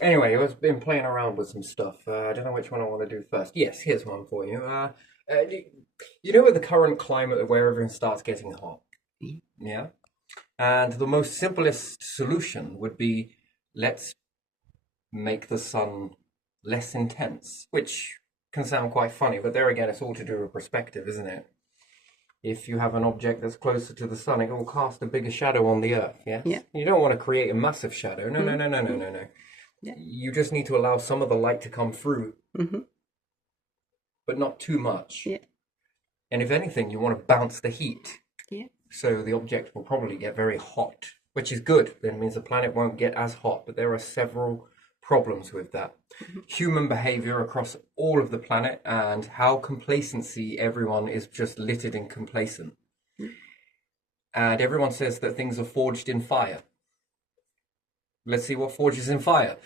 Anyway, I've been playing around with some stuff. I don't know which one I want to do first. Yes, here's one for you. You you know, with the current climate where everything starts getting hot, yeah? And the most simplest solution would be let's make the sun less intense, which can sound quite funny, but there again, it's all to do with perspective, isn't it? If you have an object that's closer to the sun, it will cast a bigger shadow on the earth, yes? Yeah. You don't want to create a massive shadow. No, no, Mm-hmm. no, no, no, no, no. Yeah. You just need to allow some of the light to come through, Mm-hmm. but not too much. Yeah. And if anything, you want to bounce the heat. Yeah. So the object will probably get very hot, which is good. That means the planet won't get as hot, but there are several problems with that. Mm-hmm. Human behavior across all of the planet and how complacency, everyone is just littered in complacent. And everyone says that things are forged in fire. Let's see what forges in fire.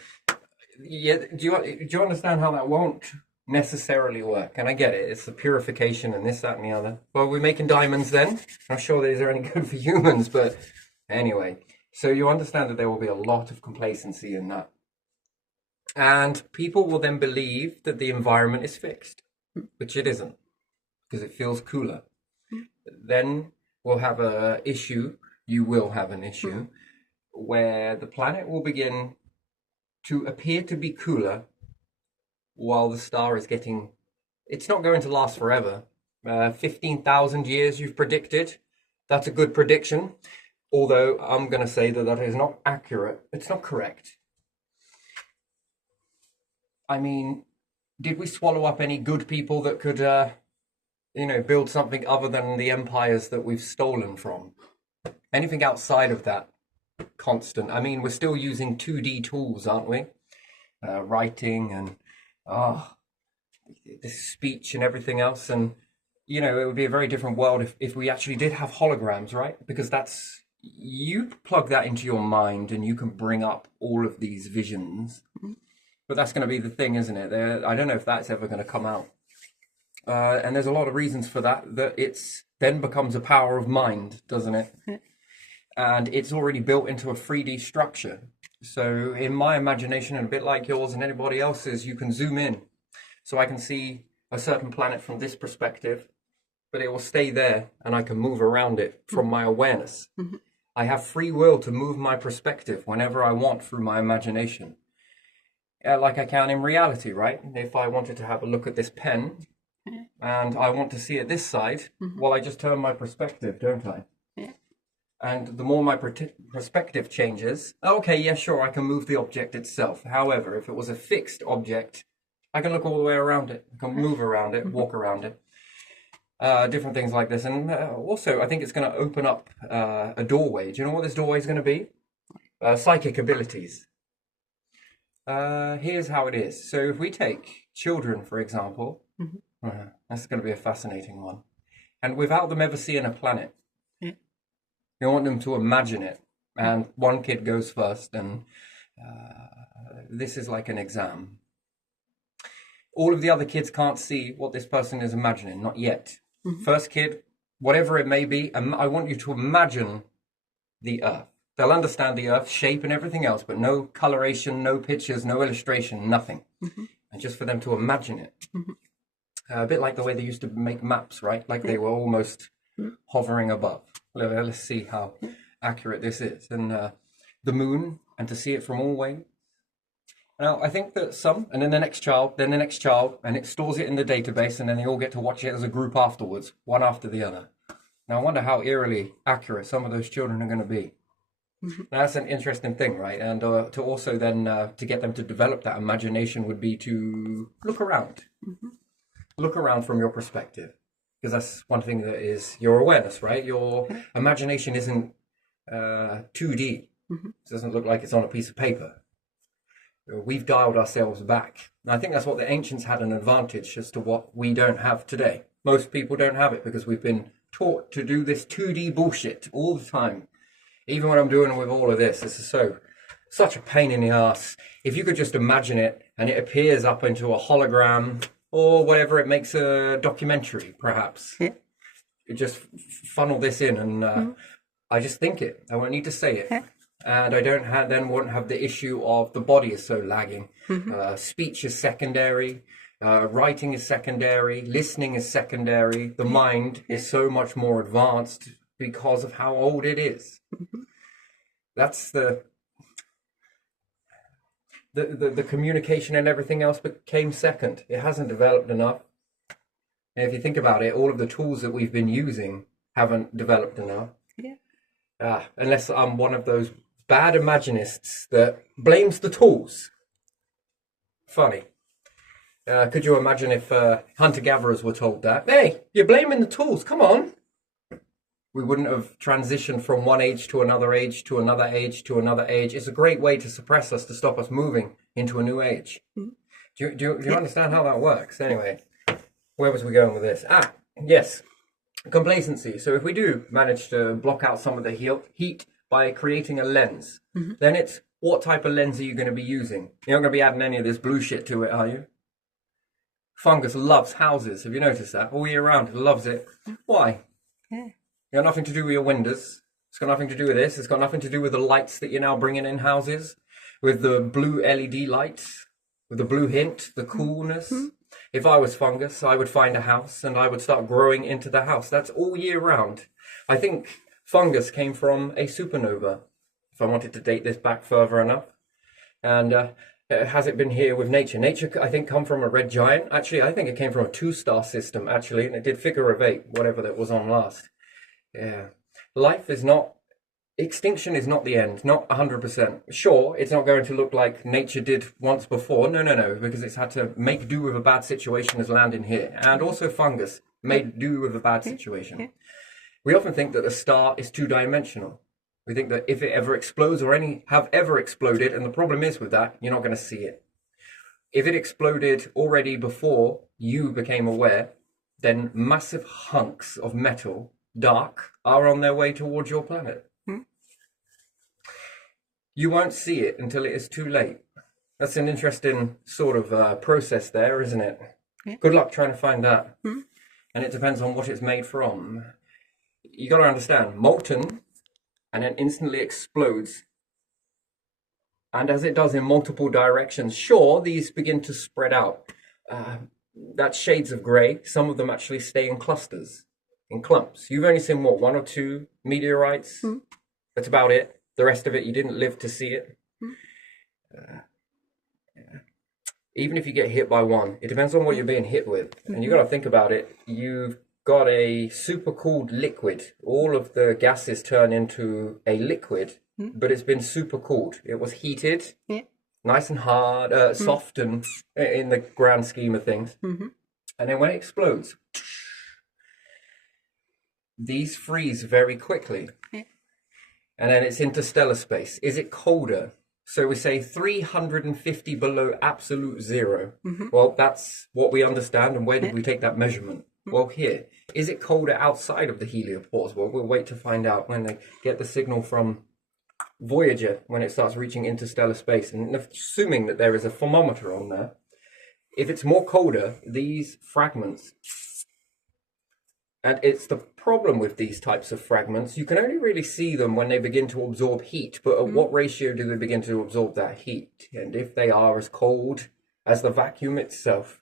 Yeah, do you understand how that won't necessarily work? And I get it, it's the purification and this, that, and the other. Well, we're making diamonds then. I'm sure these are any good for humans, but anyway. So you understand that there will be a lot of complacency in that. And people will then believe that the environment is fixed, which it isn't, because it feels cooler. Then we'll have a issue, you will have an issue, where the planet will begin to appear to be cooler while the star is getting. It's not going to last forever. 15,000 years you've predicted. That's a good prediction. Although I'm going to say that that is not accurate. It's not correct. I mean, did we swallow up any good people that could, build something other than the empires that we've stolen from? Anything outside of that constant? I mean, we're still using 2D tools, aren't we? Writing and this speech and everything else. And, it would be a very different world if we actually did have holograms, right? Because you plug that into your mind and you can bring up all of these visions. But that's going to be the thing, isn't it? I don't know if that's ever going to come out. And there's a lot of reasons for that it's then becomes a power of mind, doesn't it? And it's already built into a 3D structure. So in my imagination, and a bit like yours and anybody else's, you can zoom in. So I can see a certain planet from this perspective, but it will stay there and I can move around it from my awareness. Mm-hmm. I have free will to move my perspective whenever I want through my imagination. Like I can in reality, right? If I wanted to have a look at this pen and I want to see it this side, well, I just turn my perspective, don't I? Yeah. And the more my perspective changes, okay, yeah, sure, I can move the object itself. However, if it was a fixed object, I can look all the way around it. I can move around it, walk around it. Different things like this. And also, I think it's going to open up a doorway. Do you know what this doorway is going to be? Psychic abilities. Here's how it is. So if we take children, for example, that's going to be a fascinating one. And without them ever seeing a planet, you want them to imagine it. And one kid goes first, and this is like an exam. All of the other kids can't see what this person is imagining, not yet. First kid, whatever it may be, I want you to imagine the Earth. They'll understand the Earth's shape and everything else, but no coloration, no pictures, no illustration, nothing. And just for them to imagine it. A bit like the way they used to make maps, right? Like they were almost hovering above. Let's see how accurate this is. And the moon, and to see it from all ways. Now, I think that and then the next child, and it stores it in the database, and then they all get to watch it as a group afterwards, one after the other. Now, I wonder how eerily accurate some of those children are going to be. Now, that's an interesting thing, right? And to also then, to get them to develop that imagination would be to look around. Look around from your perspective. Because that's one thing that is your awareness, right? Your imagination isn't 2D. It doesn't look like it's on a piece of paper. We've dialed ourselves back. And I think that's what the ancients had an advantage as to what we don't have today. Most people don't have it because we've been taught to do this 2D bullshit all the time. Even when I'm doing with all of this is such a pain in the ass. If you could just imagine it and it appears up into a hologram or whatever, it makes a documentary, perhaps. You just funnel this in and I just think it. I won't need to say it. and I then won't have the issue of the body is so lagging. Speech is secondary, writing is secondary, listening is secondary. The mind is so much more advanced because of how old it is. That's the communication and everything else became second. It hasn't developed enough. And if you think about it, all of the tools that we've been using haven't developed enough. Unless I'm one of those bad imaginists that blames the tools. Funny. Could you imagine if hunter-gatherers were told that? Hey, you're blaming the tools, come on. We wouldn't have transitioned from one age to another age to another age to another age. It's a great way to suppress us, to stop us moving into a new age. Do you understand how that works? Anyway, where was we going with this? Yes. Complacency. So if we do manage to block out some of the heat by creating a lens, then it's what type of lens are you going to be using? You're not going to be adding any of this blue shit to it, are you? Fungus loves houses. Have you noticed that? All year round, it loves it. Why? It's got nothing to do with your windows. It's got nothing to do with this. It's got nothing to do with the lights that you're now bringing in houses, with the blue LED lights, with the blue hint, the coolness. If I was fungus, I would find a house and I would start growing into the house. That's all year round. I think fungus came from a supernova, if I wanted to date this back further enough. And has it been here with nature? Nature, I think, come from a red giant. Actually, I think it came from a 2-star system, actually, and it did figure of 8, whatever that was on last. Yeah. Life is not... Extinction is not the end, not 100%. Sure, it's not going to look like nature did once before. No, because it's had to make do with a bad situation as landing here. And also fungus made do with a bad situation. We often think that a star is 2-dimensional. We think that if it ever explodes, or any have ever exploded, and the problem is with that, you're not going to see it. If it exploded already before you became aware, then massive hunks of metal, dark, are on their way towards your planet. You won't see it until it is too late. That's an interesting sort of process there, isn't it? Good luck trying to find that. And it depends on what it's made from. You got to understand, molten and then instantly explodes. And as it does in multiple directions, sure, these begin to spread out. That's shades of grey. Some of them actually stay in clusters, in clumps. You've only seen, what, 1 or 2 meteorites? That's about it. The rest of it, you didn't live to see it. Even if you get hit by one, it depends on what you're being hit with. And you've got to think about it. You've got a supercooled liquid. All of the gases turn into a liquid, but it's been supercooled. It was heated, nice and hard, soft, and in the grand scheme of things. And then when it explodes, these freeze very quickly. And then it's interstellar space. Is it colder? So we say 350 below absolute zero. Well, that's what we understand. And where did we take that measurement? Well, here. Is it colder outside of the heliopause? Well, we'll wait to find out when they get the signal from Voyager, when it starts reaching interstellar space. And assuming that there is a thermometer on there, if it's more colder, these fragments... And it's the problem with these types of fragments. You can only really see them when they begin to absorb heat. But at what ratio do they begin to absorb that heat? And if they are as cold as the vacuum itself,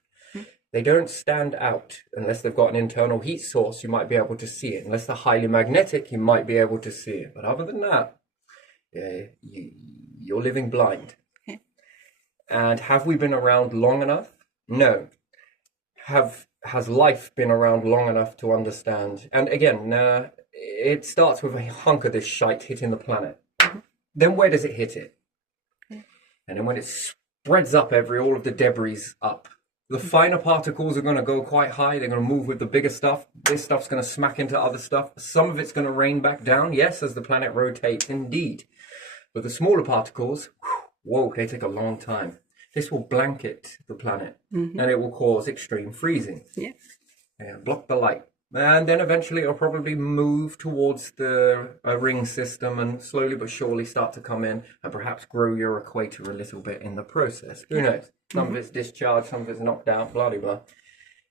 they don't stand out. Unless they've got an internal heat source, you might be able to see it. Unless they're highly magnetic, you might be able to see it. But other than that, you're living blind. And have we been around long enough? No. Has life been around long enough to understand? And again, it starts with a hunk of this shite hitting the planet. Then where does it hit it? And then when it spreads up all of the debris up, the finer particles are going to go quite high. They're going to move with the bigger stuff. This stuff's going to smack into other stuff. Some of it's going to rain back down, yes, as the planet rotates, indeed. But the smaller particles, whoa, they take a long time. This will blanket the planet, and it will cause extreme freezing. Block the light. And then eventually it'll probably move towards the ring system and slowly but surely start to come in and perhaps grow your equator a little bit in the process. Who knows? Some of it's discharged, some of it's knocked out, blah, blah, blah.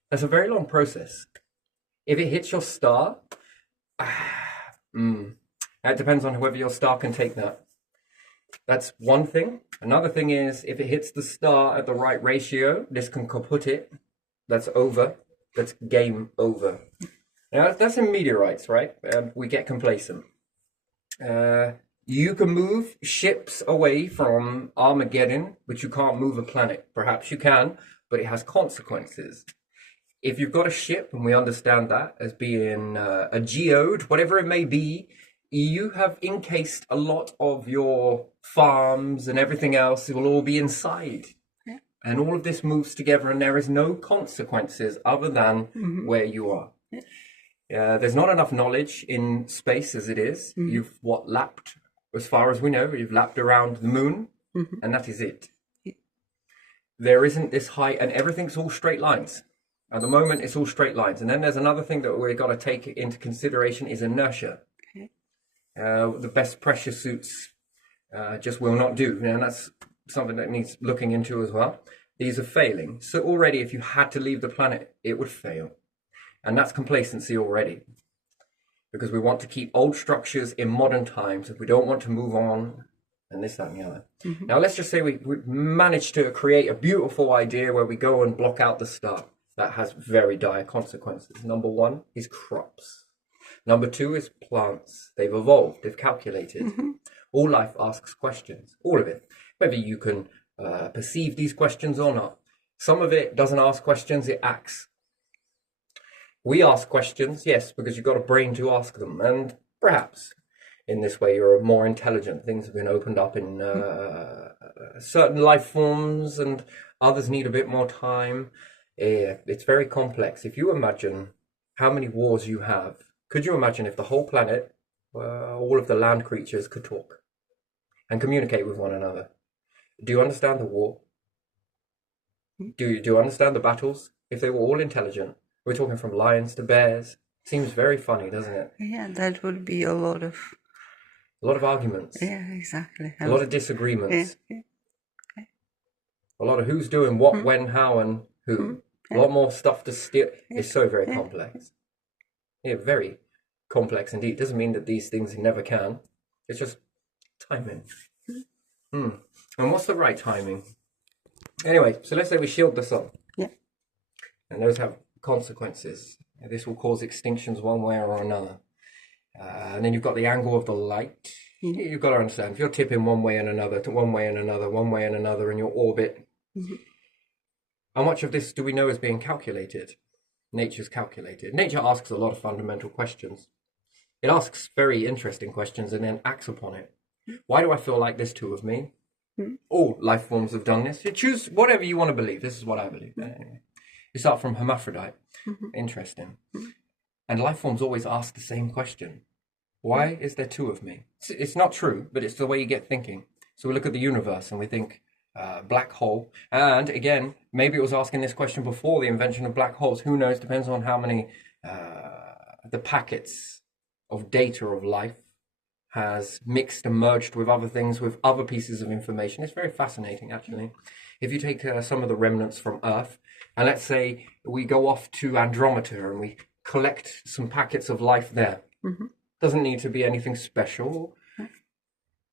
That's a very long process. If it hits your star, it depends on whether your star can take that. That's one thing. Another thing is if it hits the star at the right ratio, this can kaput it. That's over. That's game over. Now, that's in meteorites, right? We get complacent. You can move ships away from Armageddon, but you can't move a planet. Perhaps you can, but it has consequences. If you've got a ship, and we understand that as being a geode, whatever it may be, you have encased a lot of your farms and everything else. It will all be inside. Yeah. And all of this moves together, and there is no consequences other than where you are. Yeah. There's not enough knowledge in space as it is. You've lapped, as far as we know, you've lapped around the moon, and that is it. Yeah. There isn't this height, and everything's all straight lines. At the moment, it's all straight lines. And then there's another thing that we've got to take into consideration is inertia. Okay. The best pressure suits just will not do. And that's something that needs looking into as well. These are failing. So already, if you had to leave the planet, it would fail. And that's complacency already. Because we want to keep old structures in modern times. If we don't want to move on, and this, that, and the other. Now, let's just say we managed to create a beautiful idea where we go and block out the star. That has very dire consequences. Number one is crops. Number two is plants. They've evolved. They've calculated. All life asks questions. All of it. Whether you can perceive these questions or not. Some of it doesn't ask questions, it acts. We ask questions, yes, because you've got a brain to ask them. And perhaps in this way you're more intelligent. Things have been opened up in certain life forms, and others need a bit more time. It's very complex. If you imagine how many wars you have, could you imagine if the whole planet, all of the land creatures could talk and communicate with one another? Do you understand the war? Do you understand the battles? If they were all intelligent, we're talking from lions to bears. Seems very funny, doesn't it? Yeah, that would be a lot of arguments. Yeah, exactly. A lot of disagreements. Yeah. A lot of who's doing what, when, how, and who. A lot more stuff to steal. It's so very complex. Yeah, very complex indeed. Doesn't mean that these things never can. It's just timing. And what's the right timing? Anyway, so let's say we shield the sun. Yeah. And those have consequences. This will cause extinctions one way or another. And then you've got the angle of the light. You've got to understand, if you're tipping one way and another, to one way and another, one way and another in your orbit, how much of this do we know is being calculated? Nature's calculated. Nature asks a lot of fundamental questions. It asks very interesting questions and then acts upon it. Why do I feel like this too of me? All life forms have done this. You choose whatever you want to believe. This is what I believe. Anyway, you start from hermaphrodite. Interesting. And life forms always ask the same question. Why is there two of me? It's not true, but it's the way you get thinking. So we look at the universe and we think black hole. And again, maybe it was asking this question before the invention of black holes. Who knows? Depends on how many the packets of data of life has mixed and merged with other things, with other pieces of information. It's very fascinating, actually. If you take some of the remnants from Earth, and let's say we go off to Andromeda and we collect some packets of life there. Doesn't need to be anything special.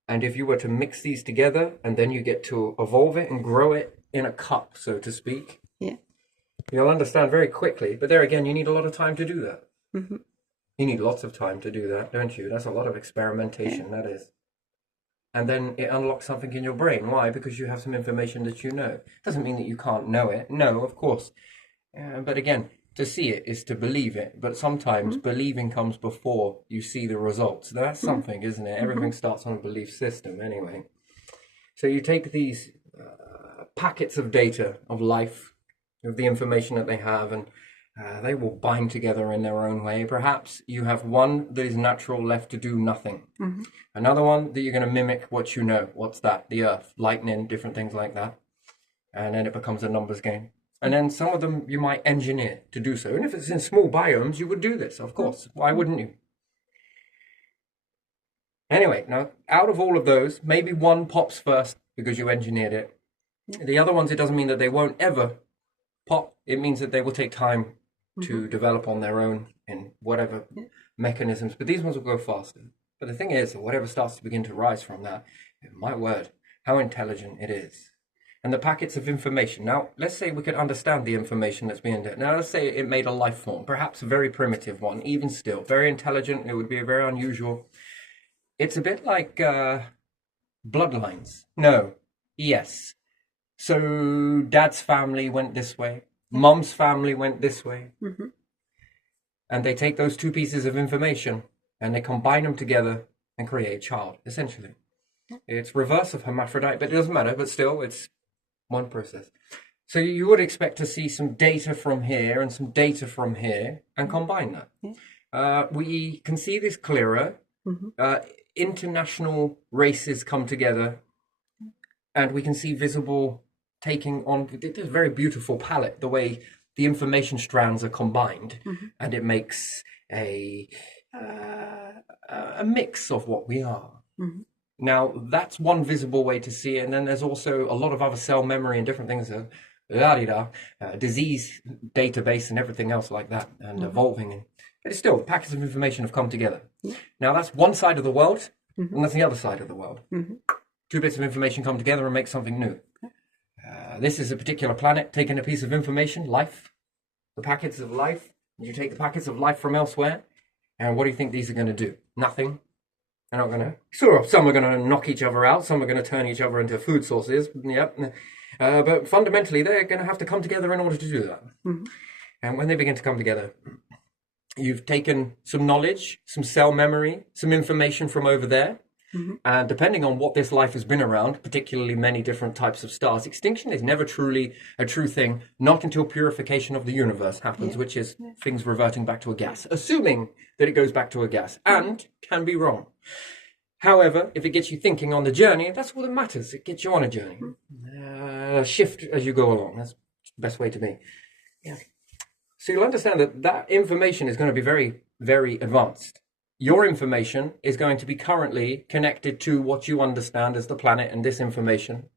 And if you were to mix these together and then you get to evolve it and grow it in a cup, so to speak, you'll understand very quickly. But there again, you need a lot of time to do that. You need lots of time to do that, don't you? That's a lot of experimentation, that is. And then it unlocks something in your brain. Why? Because you have some information that you know. Doesn't mean that you can't know it. No, of course. But again, to see it is to believe it. But sometimes believing comes before you see the results. That's something, isn't it? Everything starts on a belief system anyway. So you take these packets of data of life, of the information that they have, and they will bind together in their own way. Perhaps you have one that is natural left to do nothing. Another one that you're going to mimic what you know. What's that? The earth, lightning, different things like that. And then it becomes a numbers game. And then some of them you might engineer to do so. And if it's in small biomes, you would do this, of course. Why wouldn't you? Anyway, now, out of all of those, maybe one pops first because you engineered it. The other ones, it doesn't mean that they won't ever pop. It means that they will take time to develop on their own in whatever mechanisms. But these ones will go faster. But the thing is, whatever starts to begin to rise from that My word, how intelligent it is. And the packets of information. Now, let's say we could understand the information that's being done. Now, let's say it made a life form, perhaps a very primitive one, even still. Very intelligent, it would be very unusual. It's a bit like bloodlines. No. Yes. So dad's family went this way. Mum's family went this way. And they take those two pieces of information and they combine them together and create a child, essentially. It's reverse of hermaphrodite, but it doesn't matter. But still, it's one process. So you would expect to see some data from here and some data from here and combine that. We can see this clearer. International races come together and we can see visible taking on. It's a very beautiful palette, the way the information strands are combined, and it makes a mix of what we are. Now, that's one visible way to see it, and then there's also a lot of other cell memory and different things, disease database and everything else like that, and evolving. But still, packets of information have come together. Now, that's one side of the world, and that's the other side of the world. Two bits of information come together and make something new. This is a particular planet taking a piece of information, life, the packets of life. You take the packets of life from elsewhere, and what do you think these are going to do? Nothing. They're not going to. Sure, some are going to knock each other out. Some are going to turn each other into food sources. Yep. But fundamentally, they're going to have to come together in order to do that. And when they begin to come together, you've taken some knowledge, some cell memory, some information from over there. And depending on what this life has been around, particularly many different types of stars, extinction is never truly a true thing, not until purification of the universe happens, which is things reverting back to a gas, assuming that it goes back to a gas, and can be wrong. However, if it gets you thinking on the journey, that's all that matters. It gets you on a journey. Shift as you go along. That's the best way to be. So you'll understand that that information is going to be very, very advanced. Your information is going to be currently connected to what you understand as the planet, and this information.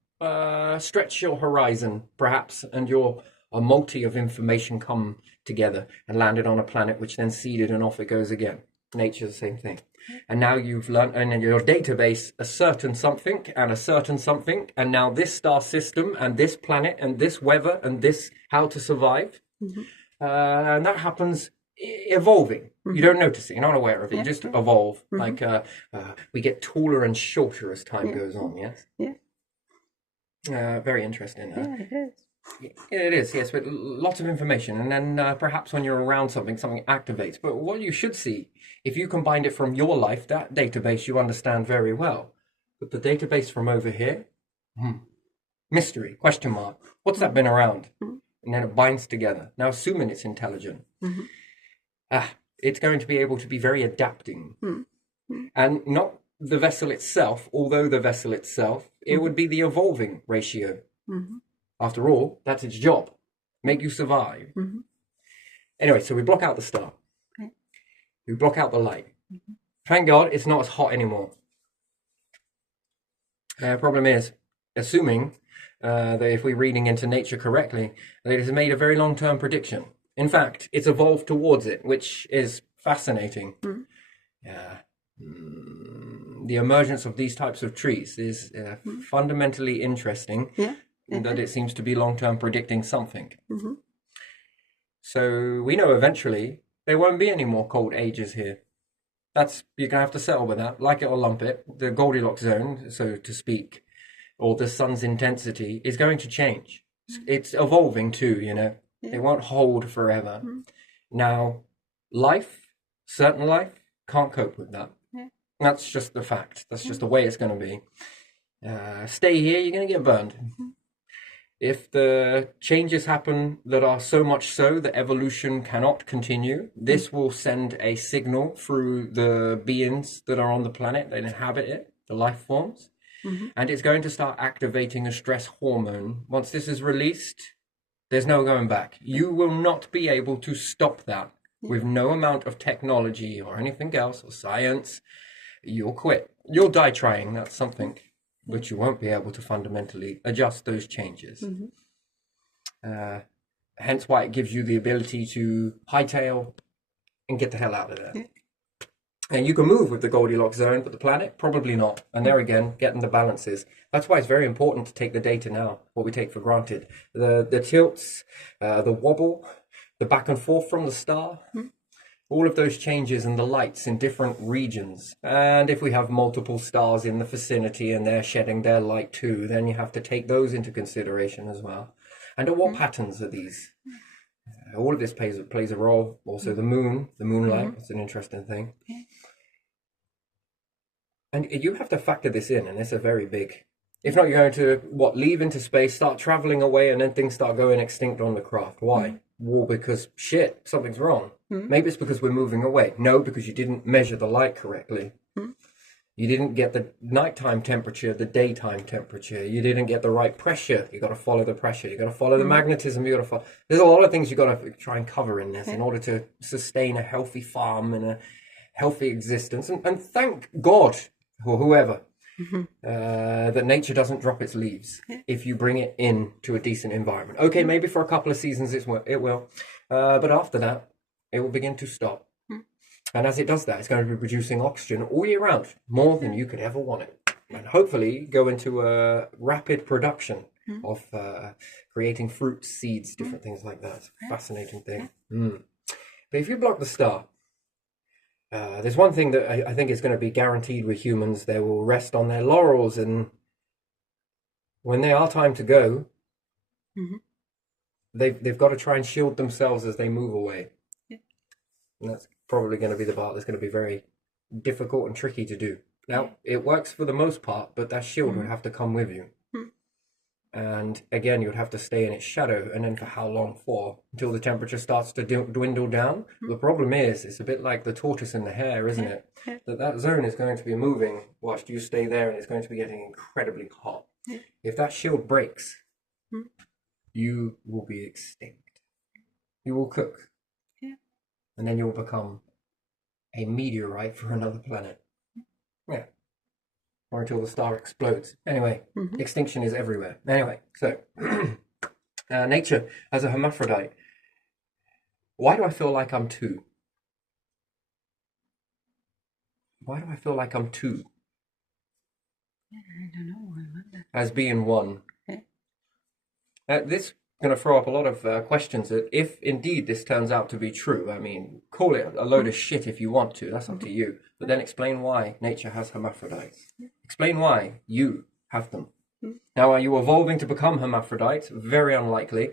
Stretch your horizon, perhaps, and a multi of information come together and landed on a planet, which then seeded, and off it goes again. Nature's the same thing. And now you've learned in your database a certain something and a certain something, and now this star system and this planet and this weather and this how to survive. And that happens evolving. You don't notice it. You're not aware of it. You just evolve. Like we get taller and shorter as time goes on. Yes. Very interesting. It is. It is. Yes, but lots of information, and then perhaps when you're around something activates. But what you should see, if you combined it from your life, that database you understand very well. But the database from over here, mystery, question mark. What's that been around? And then it binds together. Now, assuming it's intelligent, it's going to be able to be very adapting. And not the vessel itself, although the vessel itself, it would be the evolving ratio. After all, that's its job. Make you survive. Anyway, so we block out the star. We block out the light. Thank God it's not as hot anymore. Problem is, assuming that if we're reading into nature correctly, that it has made a very long-term prediction. In fact, it's evolved towards it, which is fascinating. The emergence of these types of trees is fundamentally interesting, in that it seems to be long-term predicting something. So we know eventually there won't be any more cold ages here. You're going to have to settle with that, like it or lump it. The Goldilocks zone, so to speak, or the sun's intensity is going to change. It's evolving too, It won't hold forever. Now, certain life, can't cope with that. That's just the fact. That's just the way it's going to be. Stay here, you're going to get burned. If the changes happen that are so much so that evolution cannot continue, this will send a signal through the beings that are on the planet that inhabit it, the life forms, and it's going to start activating a stress hormone. Once this is released, there's no going back. You will not be able to stop that with no amount of technology or anything else or science. You'll quit. You'll die trying. That's something. But you won't be able to fundamentally adjust those changes. Hence why it gives you the ability to hightail and get the hell out of there. And you can move with the Goldilocks zone, but the planet, probably not. And there again, getting the balances. That's why it's very important to take the data now, what we take for granted. The tilts, the wobble, the back and forth from the star, all of those changes and the lights in different regions. And if we have multiple stars in the vicinity and they're shedding their light too, then you have to take those into consideration as well. And at what patterns are these? All of this plays a role. Also the moonlight, that's an interesting thing. And you have to factor this in, and it's a very big... If not, you're going to, leave into space, start traveling away, and then things start going extinct on the craft. Why? Well, because shit, something's wrong. Maybe it's because we're moving away. No, because you didn't measure the light correctly. You didn't get the nighttime temperature, the daytime temperature. You didn't get the right pressure. You got to follow the pressure. You got to follow the magnetism. You got to follow... There's a lot of things you got to try and cover in this in order to sustain a healthy farm and a healthy existence. And thank God, or whoever, that nature doesn't drop its leaves if you bring it into a decent environment. Okay, maybe for a couple of seasons it will, but after that, it will begin to stop. And as it does that, it's going to be producing oxygen all year round, more than you could ever want it. And hopefully go into a rapid production of creating fruits, seeds, different things like that. Fascinating thing. But if you block the star, there's one thing that I think is going to be guaranteed with humans. They will rest on their laurels, and when they are time to go, they've got to try and shield themselves as they move away. And that's probably going to be the part that's going to be very difficult and tricky to do. Now, it works for the most part, but that shield would have to come with you. And again, you would have to stay in its shadow, and then for how long for? Until the temperature starts to dwindle down. The problem is, it's a bit like the tortoise and the hare, isn't it? That zone is going to be moving whilst you stay there, and it's going to be getting incredibly hot. If that shield breaks, you will be extinct. You will cook. And then you'll become a meteorite for another planet. Yeah. Or until the star explodes. Anyway, extinction is everywhere. Anyway, so nature as a hermaphrodite. Why do I feel like I'm two? Why do I feel like I'm two? I don't know. As being one. This going to throw up a lot of questions that if indeed this turns out to be true, I mean, call it a load of shit if you want to, that's up to you, but then explain why nature has hermaphrodites. Explain why you have them. Now, are you evolving to become hermaphrodites? Very unlikely,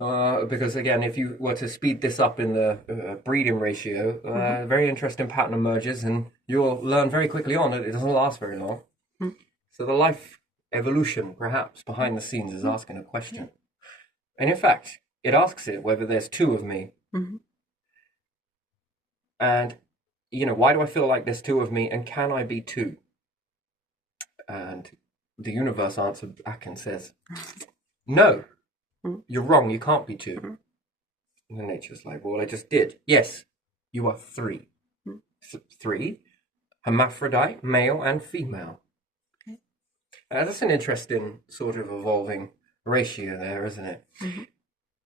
because again, if you were to speed this up in the breeding ratio, a very interesting pattern emerges, and you'll learn very quickly on that it doesn't last very long. So the life evolution, perhaps, behind the scenes is asking a question. And in fact, it asks it whether there's two of me. And, why do I feel like there's two of me, and can I be two? And the universe answered back and says, no, you're wrong, you can't be two. And then nature's like, well, I just did. Yes, you are three. Three, hermaphrodite, male and female. That's an interesting sort of evolving ratio there, isn't it? And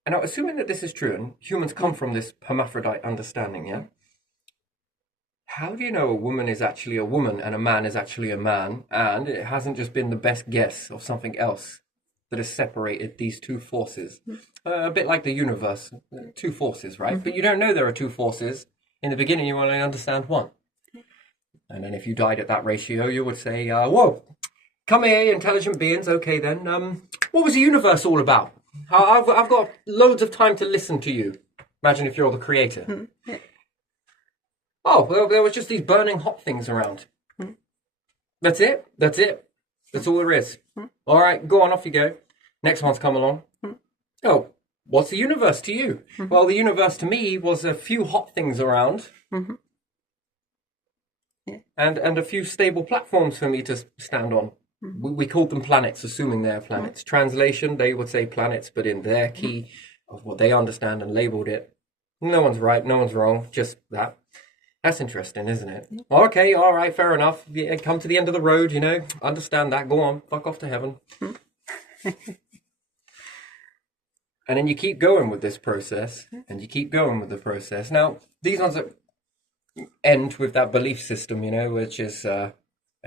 now, assuming that this is true, and humans come from this hermaphrodite understanding, yeah? How do you know a woman is actually a woman and a man is actually a man, and it hasn't just been the best guess of something else that has separated these two forces? A bit like the universe, two forces, right? But you don't know there are two forces. In the beginning, you only understand one. And then if you died at that ratio, you would say, whoa, come here, intelligent beings. Okay, then, what was the universe all about? I've got loads of time to listen to you. Imagine if you're the creator. Oh, well, there was just these burning hot things around. That's it. That's all there is. All right, go on, off you go. Next one's come along. Oh, what's the universe to you? Well, the universe to me was a few hot things around. And a few stable platforms for me to stand on. We called them planets, assuming they're planets. Translation, they would say planets, but in their key of what they understand and labeled it. No one's right, no one's wrong, just that. That's interesting, isn't it? Okay, all right, fair enough. Yeah, come to the end of the road, understand that, go on, fuck off to heaven. And then you keep going with this process, and you keep going with the process. Now, these ones are end with that belief system, which is, and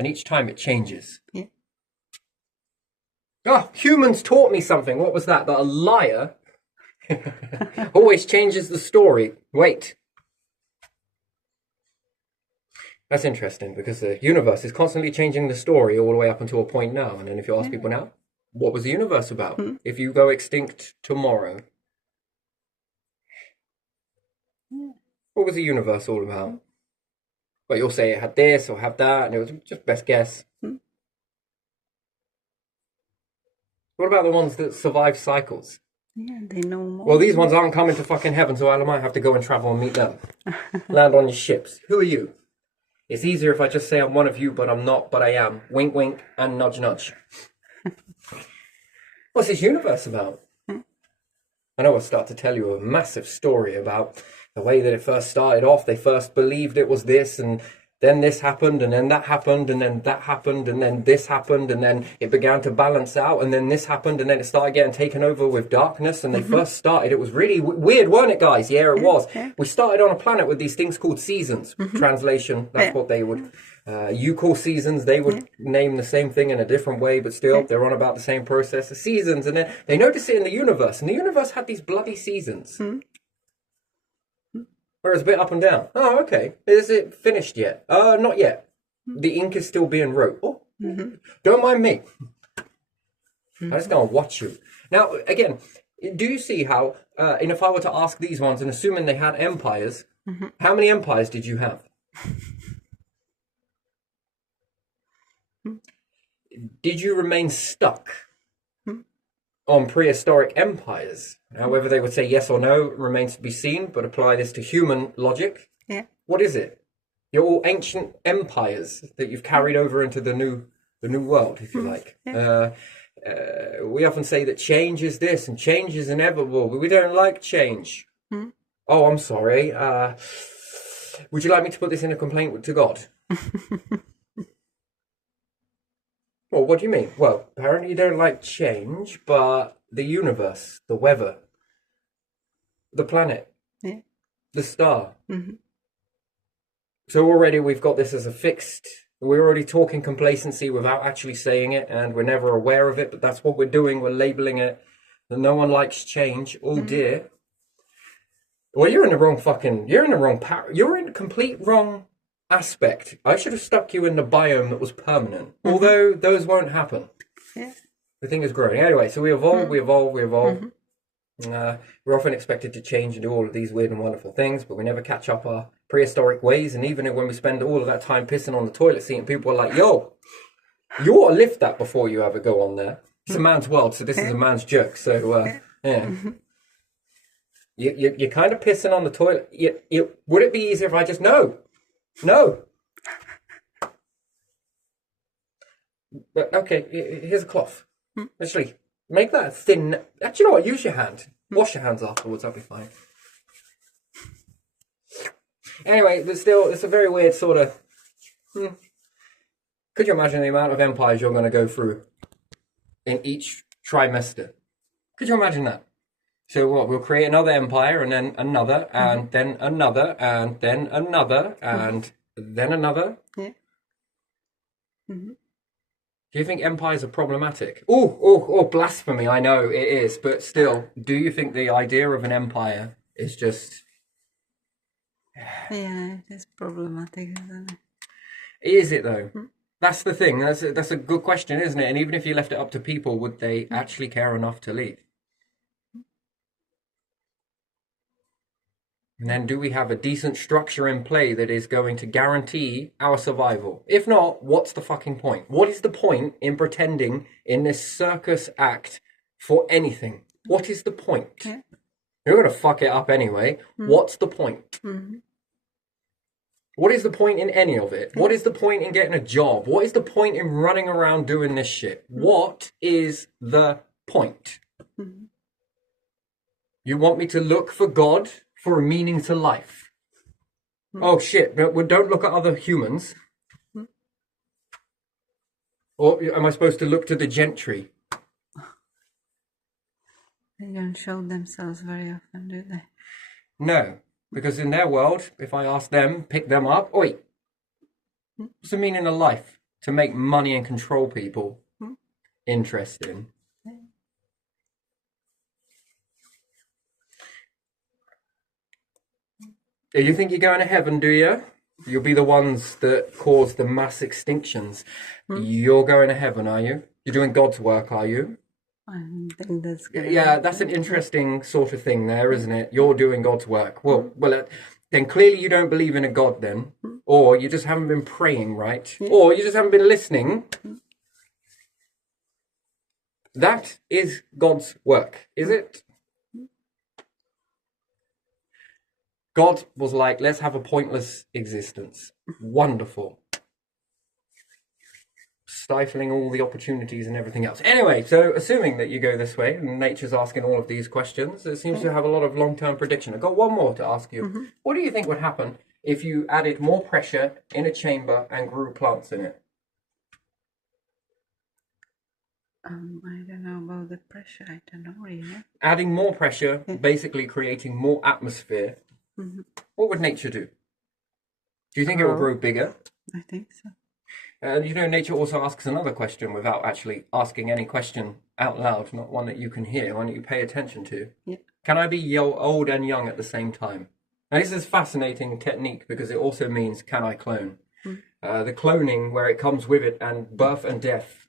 each time it changes. Yeah. Oh, humans taught me something. What was that? That a liar always changes the story. Wait. That's interesting because the universe is constantly changing the story all the way up until a point now. And then if you ask people now, what was the universe about? If you go extinct tomorrow, what was the universe all about? But you'll say it had this or had that, and it was just best guess. What about the ones that survive cycles? Yeah, they know more. Well, these ones aren't coming to fucking heaven, so I might have to go and travel and meet them. Land on your ships. Who are you? It's easier if I just say I'm one of you, but I'm not, but I am. Wink, wink, and nudge, nudge. What's this universe about? I know I'll start to tell you a massive story about the way that it first started off. They first believed it was this, and then this happened, and then that happened, and then that happened, and then this happened, and then it began to balance out, and then this happened, and then it started getting taken over with darkness, and they first started. It was really weird, weren't it, guys? Yeah, it was. We started on a planet with these things called seasons. Translation, that's what they would... you call seasons, they would name the same thing in a different way, but still, they're on about the same process as seasons, and then they noticed it in the universe, and the universe had these bloody seasons. Where it's a bit up and down. Oh, okay. Is it finished yet? Not yet. The ink is still being wrote. Oh, don't mind me. I'm just going to watch you. Now, again, do you see how, and if I were to ask these ones, and assuming they had empires, how many empires did you have? Did you remain stuck on prehistoric empires? However they would say yes or no remains to be seen, but apply this to human logic. Yeah. What is it? You're all ancient empires that you've carried over into the new world, if you like. Yeah. We often say that change is this and change is inevitable, but we don't like change. Oh, I'm sorry. Would you like me to put this in a complaint to God? Well, what do you mean? Well, apparently you don't like change, but the universe, the weather, the planet, the star. So already we've got this as a fixed... We're already talking complacency without actually saying it, and we're never aware of it, but that's what we're doing. We're labeling it that no one likes change. Oh, dear. Well, you're in the wrong you're in complete wrong aspect. I should have stuck you in the biome that was permanent, although those won't happen. Yeah. The thing is growing. Anyway, so we evolve. We're often expected to change and do all of these weird and wonderful things, but we never catch up our prehistoric ways. And even when we spend all of that time pissing on the toilet seat and people are like, yo, you ought to lift that before you ever go on there. It's a man's world, so this is a man's joke. So, yeah. You're kind of pissing on the toilet. Would it be easier if I just... No. But, okay, here's a cloth. Actually, make that thin. Actually, you know what? Use your hand. Wash your hands afterwards. That'll be fine. Anyway, but still, it's a very weird sort of... Could you imagine the amount of empires you're going to go through in each trimester? Could you imagine that? So what? We'll create another empire, and then another, and then another, and then another, and then another. Yeah. Do you think empires are problematic? Oh, blasphemy, I know it is, but still, do you think the idea of an empire is just... Yeah, it is problematic, isn't it? Is it, though? That's the thing. That's a good question, isn't it? And even if you left it up to people, would they actually care enough to leave? And then do we have a decent structure in play that is going to guarantee our survival? If not, what's the fucking point? What is the point in pretending in this circus act for anything? What is the point? Yeah. You're going to fuck it up anyway. What's the point? What is the point in any of it? What is the point in getting a job? What is the point in running around doing this shit? What is the point? You want me to look for God for a meaning to life? Oh shit, but don't look at other humans. Or am I supposed to look to the gentry? They don't show themselves very often, do they? No. Because in their world, if I ask them, pick them up, oi, what's the meaning of life? To make money and control people. Interesting. You think you're going to heaven, do you? You'll be the ones that cause the mass extinctions. You're going to heaven, are you? You're doing God's work, are you? I don't think that's good. Yeah, that's an interesting sort of thing there, isn't it? You're doing God's work. Well, then clearly you don't believe in a God then. Or you just haven't been praying, right? Or you just haven't been listening. That is God's work, is it? God was like, let's have a pointless existence. Wonderful. Stifling all the opportunities and everything else. Anyway, so assuming that you go this way, and nature's asking all of these questions, it seems to have a lot of long-term prediction. I've got one more to ask you. What do you think would happen if you added more pressure in a chamber and grew plants in it? I don't know about the pressure. I don't know really. Adding more pressure, basically creating more atmosphere. What would nature do? Do you think it will grow bigger? I think so. And nature also asks another question without actually asking any question out loud, not one that you can hear, one that you pay attention to. Yeah. Can I be old and young at the same time? Now, this is a fascinating technique because it also means, can I clone? The cloning, where it comes with it, and birth and death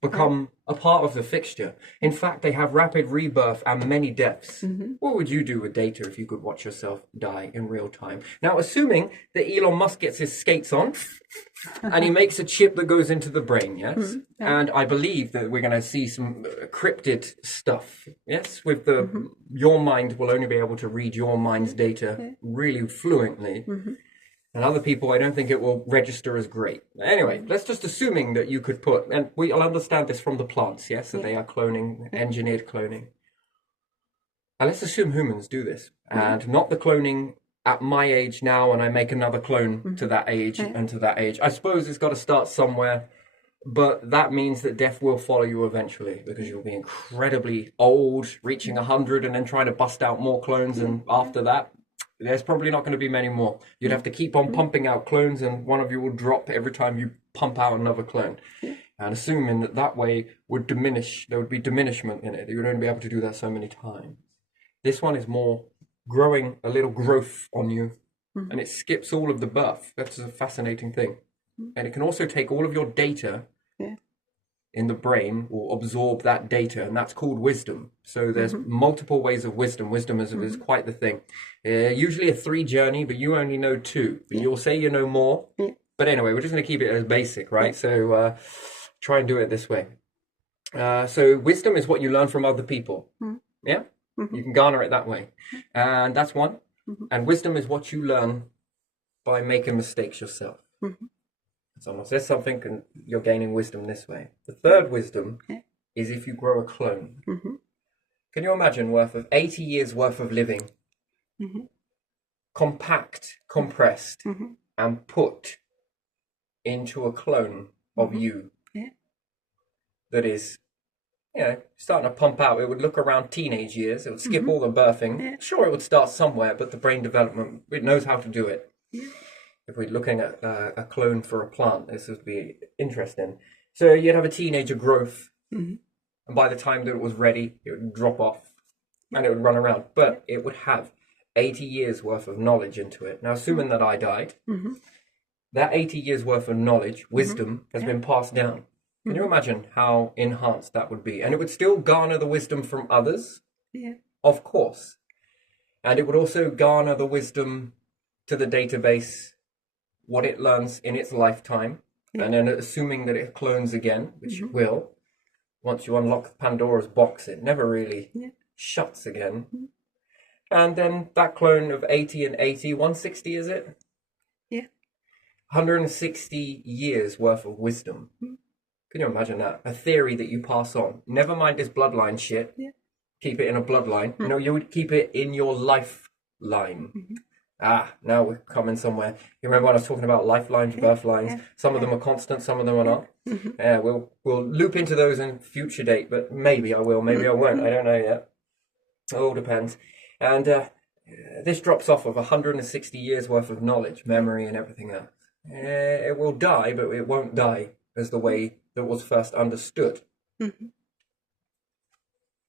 become a part of the fixture. In fact, they have rapid rebirth and many deaths. What would you do with data if you could watch yourself die in real time? Now, assuming that Elon Musk gets his skates on and he makes a chip that goes into the brain, yes? And I believe that we're going to see some cryptid stuff, yes? With your mind will only be able to read your mind's data really fluently. And other people, I don't think it will register as great. Anyway, let's just assuming that you could put, and we'll understand this from the plants, yes, that they are cloning, engineered cloning. And let's assume humans do this, and not the cloning at my age now, and I make another clone to that age and to that age. I suppose it's got to start somewhere, but that means that death will follow you eventually, because you'll be incredibly old, reaching 100, and then trying to bust out more clones, and after that, there's probably not going to be many more. You'd have to keep on pumping out clones, and one of you will drop every time you pump out another clone. And assuming that way would diminish, there would be diminishment in it. You would only be able to do that so many times. This one is more growing a little growth on you, and it skips all of the birth. That's a fascinating thing. And it can also take all of your data in the brain, will absorb that data, and that's called wisdom. So there's multiple ways of wisdom. Wisdom is quite the thing. Usually a 3 journey, but you only know 2. But you'll say you know more. But anyway, we're just going to keep it as basic, right? So try and do it this way. So wisdom is what you learn from other people. Yeah? You can garner it that way. And that's one. And wisdom is what you learn by making mistakes yourself. Someone says something and you're gaining wisdom this way. The third wisdom is if you grow a clone. Can you imagine 80 years worth of living, compact, compressed, and put into a clone of you that is, starting to pump out? It would look around teenage years. It would skip all the birthing. Sure, it would start somewhere, but the brain development, it knows how to do it. If we're looking at a clone for a plant, this would be interesting. So you'd have a teenager growth, and by the time that it was ready, it would drop off, and it would run around. But it would have 80 years worth of knowledge into it. Now, assuming that I died, that 80 years worth of knowledge, wisdom, has been passed down. Can you imagine how enhanced that would be? And it would still garner the wisdom from others, of course. And it would also garner the wisdom to the database, what it learns in its lifetime, and then assuming that it clones again, which it will, once you unlock Pandora's box, it never really shuts again. And then that clone of 80 and 80, 160 is it? 160 years worth of wisdom. Can you imagine that? A theory that you pass on. Never mind this bloodline shit. Keep it in a bloodline. You would keep it in your lifeline. Now we're coming somewhere. You remember when I was talking about lifelines, birth lines? Some of them are constant, some of them are not. We'll loop into those in future date, but maybe I will, maybe I won't. I don't know yet. It all depends. And this drops off of 160 years worth of knowledge, memory, and everything else. It will die, but it won't die as the way that was first understood. Mm-hmm.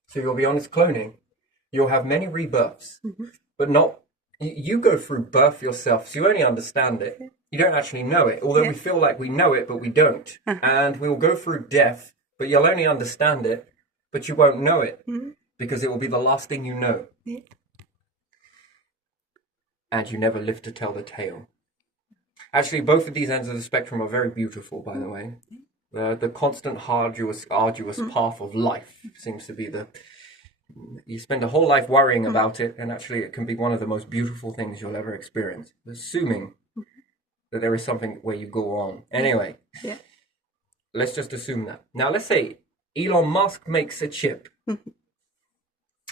So you'll be on its cloning. You'll have many rebirths, but not. You go through birth yourself, so you only understand it. You don't actually know it, although we feel like we know it, but we don't. And we will go through death, but you'll only understand it, but you won't know it, because it will be the last thing you know. And you never live to tell the tale. Actually, both of these ends of the spectrum are very beautiful, by the way. The constant, arduous path of life seems to be you spend a whole life worrying about it, and actually it can be one of the most beautiful things you'll ever experience, assuming that there is something where you go on. Anyway, let's just assume that. Now, let's say Elon Musk makes a chip,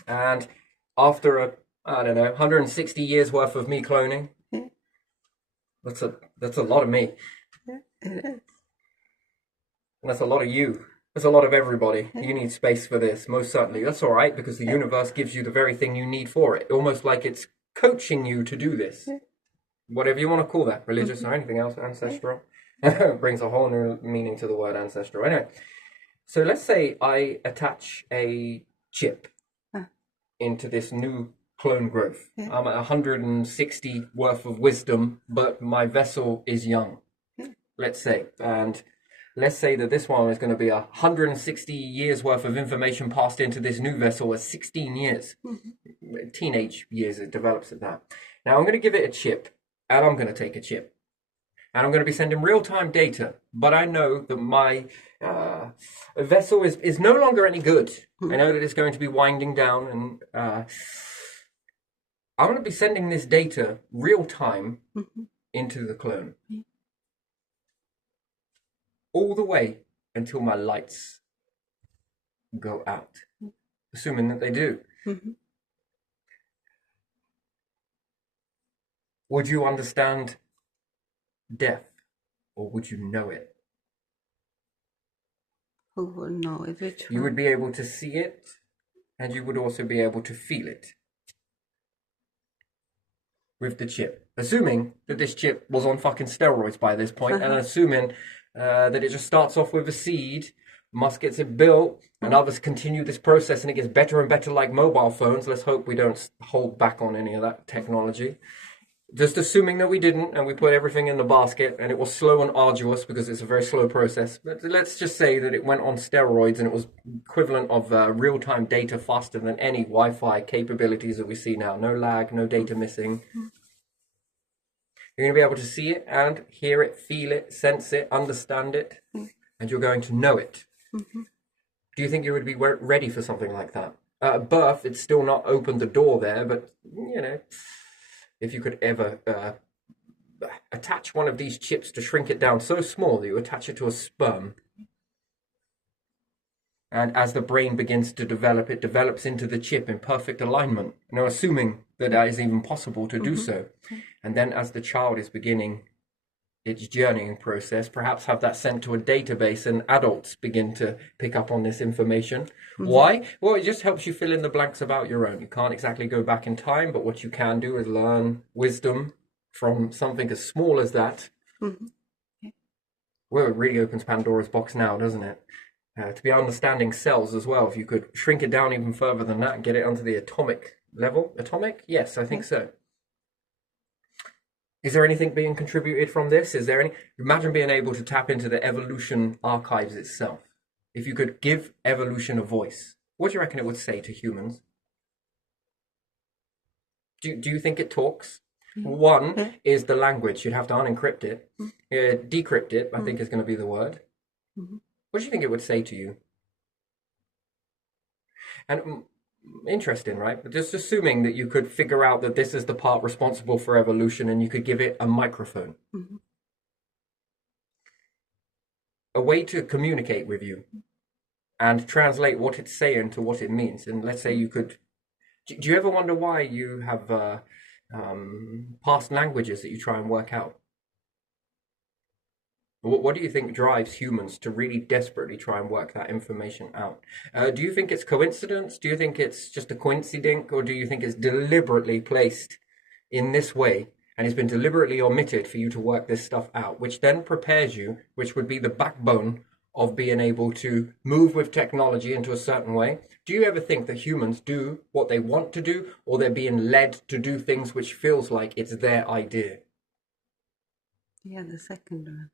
and after 160 years worth of me cloning, that's a lot of me. It is. And that's a lot of you. That's a lot of everybody. You need space for this, most certainly. That's all right, because the universe gives you the very thing you need for it. Almost like it's coaching you to do this. Whatever you want to call that, religious or anything else, ancestral. Brings a whole new meaning to the word ancestral. Anyway, so let's say I attach a chip into this new clone growth. I'm at 160 worth of wisdom, but my vessel is young, let's say. And let's say that this one is going to be 160 years worth of information passed into this new vessel at 16 years. Teenage years, it develops at that. Now I'm going to give it a chip, and I'm going to take a chip. And I'm going to be sending real-time data, but I know that my vessel is no longer any good. I know that it's going to be winding down, and I'm going to be sending this data real-time into the clone. All the way until my lights go out, assuming that they do. Would you understand death, or would you know it? Who will know it? Which one? You would be able to see it, and you would also be able to feel it with the chip. Assuming that this chip was on fucking steroids by this point, and assuming that it just starts off with a seed, Musk gets it built, and others continue this process, and it gets better and better like mobile phones. Let's hope we don't hold back on any of that technology. Just assuming that we didn't, and we put everything in the basket, and it was slow and arduous because it's a very slow process. But let's just say that it went on steroids, and it was equivalent of real-time data faster than any Wi-Fi capabilities that we see now. No lag, no data missing. You're going to be able to see it and hear it, feel it, sense it, understand it, and you're going to know it. Do you think you would be ready for something like that? At birth, it's still not opened the door there, but, you know, if you could ever attach one of these chips to shrink it down so small that you attach it to a sperm, and as the brain begins to develop, it develops into the chip in perfect alignment. Now, assuming that is even possible to do so. And then as the child is beginning its journeying process, perhaps have that sent to a database, and adults begin to pick up on this information. Why? Well, it just helps you fill in the blanks about your own. You can't exactly go back in time, but what you can do is learn wisdom from something as small as that. Well, it really opens Pandora's box now, doesn't it? To be understanding cells as well. If you could shrink it down even further than that and get it onto the atomic level. Atomic? Yes, I think so. Is there anything being contributed from this? Is there any? Imagine being able to tap into the evolution archives itself. If you could give evolution a voice, what do you reckon it would say to humans? Do you think it talks? One is the language. You'd have to unencrypt it. Decrypt it, I think is going to be the word. What do you think it would say to you? And interesting, right? But just assuming that you could figure out that this is the part responsible for evolution, and you could give it a microphone. A way to communicate with you and translate what it's saying to what it means. And let's say you could... Do you ever wonder why you have past languages that you try and work out? What do you think drives humans to really desperately try and work that information out? Do you think it's coincidence? Do you think it's just a coincidence? Or do you think it's deliberately placed in this way and it's been deliberately omitted for you to work this stuff out, which then prepares you, which would be the backbone of being able to move with technology into a certain way? Do you ever think that humans do what they want to do, or they're being led to do things which feels like it's their idea? Yeah, the second one.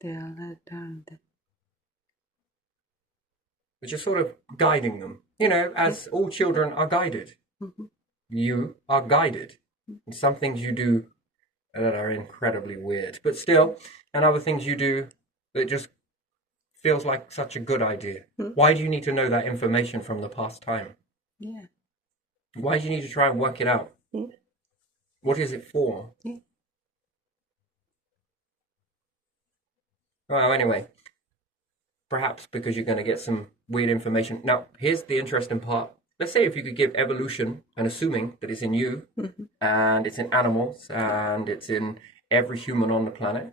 They are led down. Which is sort of guiding them, as all children are guided. Mm-hmm. You are guided. And some things you do that are incredibly weird, but still, and other things you do that just feels like such a good idea. Mm-hmm. Why do you need to know that information from the past time? Yeah. Why do you need to try and work it out? Yeah. What is it for? Yeah. Well, anyway, perhaps because you're going to get some weird information. Now, here's the interesting part. Let's say if you could give evolution, and assuming that it's in you, mm-hmm. and it's in animals, and it's in every human on the planet,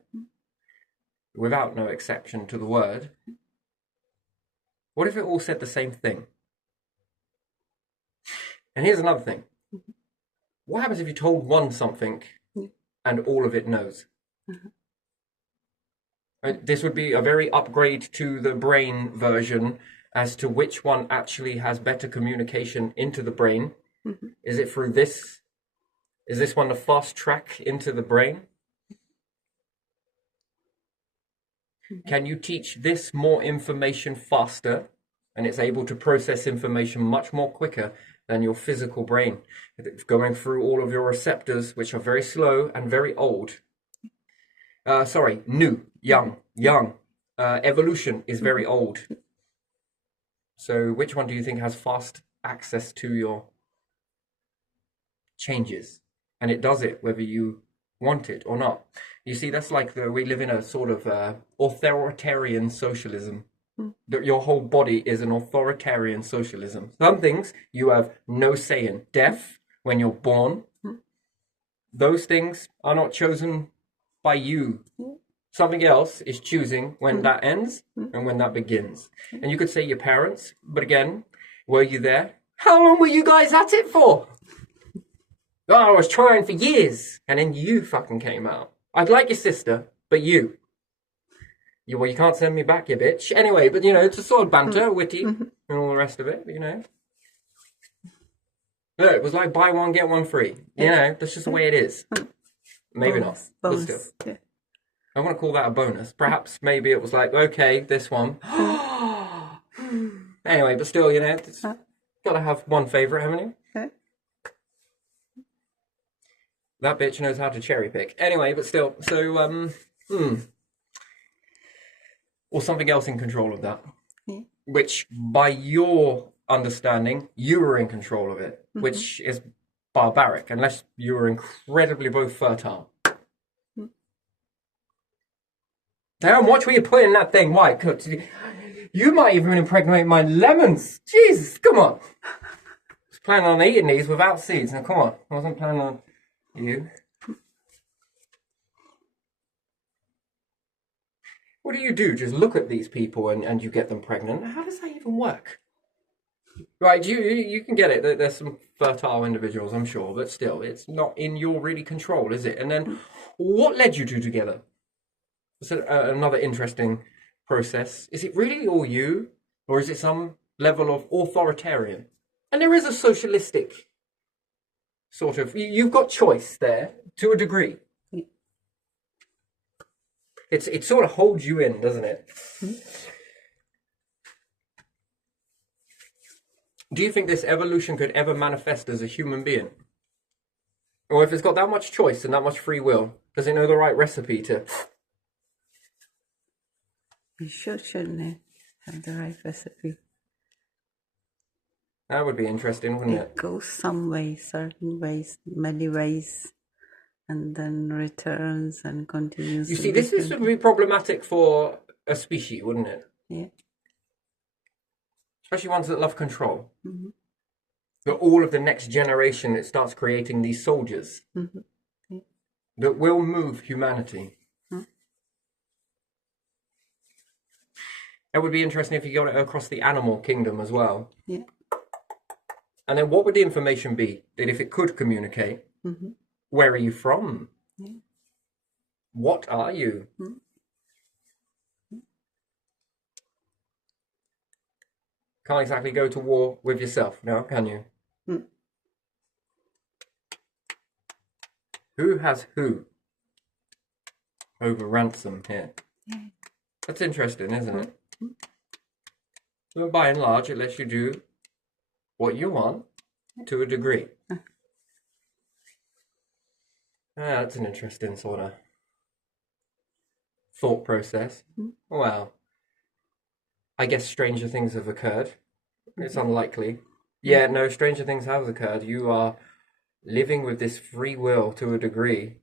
without no exception to the word, what if it all said the same thing? And here's another thing. Mm-hmm. What happens if you told one something, and all of it knows? Mm-hmm. This would be a very upgrade to the brain version as to which one actually has better communication into the brain. Mm-hmm. Is it through this? Is this one the fast track into the brain? Mm-hmm. Can you teach this more information faster, and it's able to process information much more quicker than your physical brain? It's going through all of your receptors, which are very slow and very old. Young. Evolution is very old. So which one do you think has fast access to your changes? And it does it whether you want it or not. You see, that's like we live in a sort of authoritarian socialism. That your whole body is an authoritarian socialism. Some things you have no say in. Death, when you're born, those things are not chosen by you. Something else is choosing when that ends and when that begins. And you could say your parents, but again, were you there? How long were you guys at it for? Oh, I was trying for years, and then you fucking came out. I'd like your sister, but you can't send me back, you bitch. Anyway, but it's a sort of banter, witty, and all the rest of it, Look, it was like buy one, get one free. That's just the way it is. Maybe not, but still. Yeah. I want to call that a bonus. Perhaps, maybe it was like, okay, this one. Anyway, but still, it's got to have one favourite, haven't you? Okay. That bitch knows how to cherry pick. Anyway, but still, so, or something else in control of that. Yeah. Which, by your understanding, you were in control of it, which is barbaric, unless you were incredibly both fertile. Damn, watch where you're putting that thing. Why? You might even impregnate my lemons. Jesus, come on. I was planning on eating these without seeds. Now, come on. I wasn't planning on you. What do you do? Just look at these people and you get them pregnant? How does that even work? Right, you can get it. There's some fertile individuals, I'm sure, but still, it's not in your really control, is it? And then, what led you two together? It's another interesting process. Is it really all you, or is it some level of authoritarian? And there is a socialistic sort of, you've got choice there to a degree. It sort of holds you in, doesn't it? Do you think this evolution could ever manifest as a human being? Or if it's got that much choice and that much free will, does it know the right recipe to... You shouldn't it? Have the right recipe. That would be interesting, wouldn't it? It goes some ways, certain ways, many ways, and then returns and continues. You see, this would be problematic for a species, wouldn't it? Yeah. Especially ones that love control. Mm-hmm. That all of the next generation, it starts creating these soldiers that will move humanity. It would be interesting if you got it across the animal kingdom as well. Yeah. And then what would the information be? That if it could communicate, where are you from? Yeah. What are you? Can't exactly go to war with yourself now, can you? Who has who over ransom here? That's interesting, isn't it? So by and large, it lets you do what you want to a degree. That's an interesting sort of thought process. Well, I guess stranger things have occurred. It's unlikely. Yeah, no, stranger things have occurred. You are living with this free will to a degree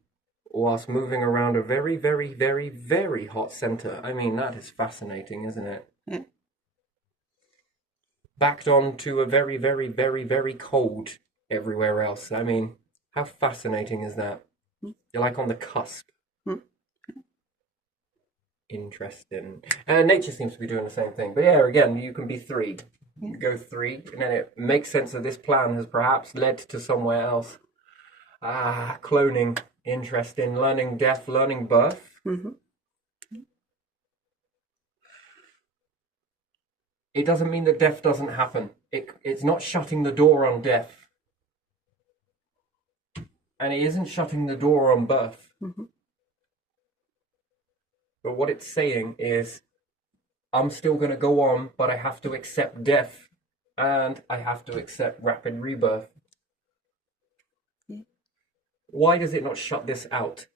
whilst moving around a very, very, very, very hot center. I mean, that is fascinating, isn't it? Yeah. Backed on to a very, very, very, very cold everywhere else. I mean, how fascinating is that? You're like on the cusp. Interesting. Nature seems to be doing the same thing. But yeah, again, you can be three. You go three, and then it makes sense that this plan has perhaps led to somewhere else. Cloning. Interesting. Learning death, learning birth. It doesn't mean that death doesn't happen. It's not shutting the door on death. And it isn't shutting the door on birth. But what it's saying is, I'm still going to go on, but I have to accept death. And I have to accept rapid rebirth. Why does it not shut this out?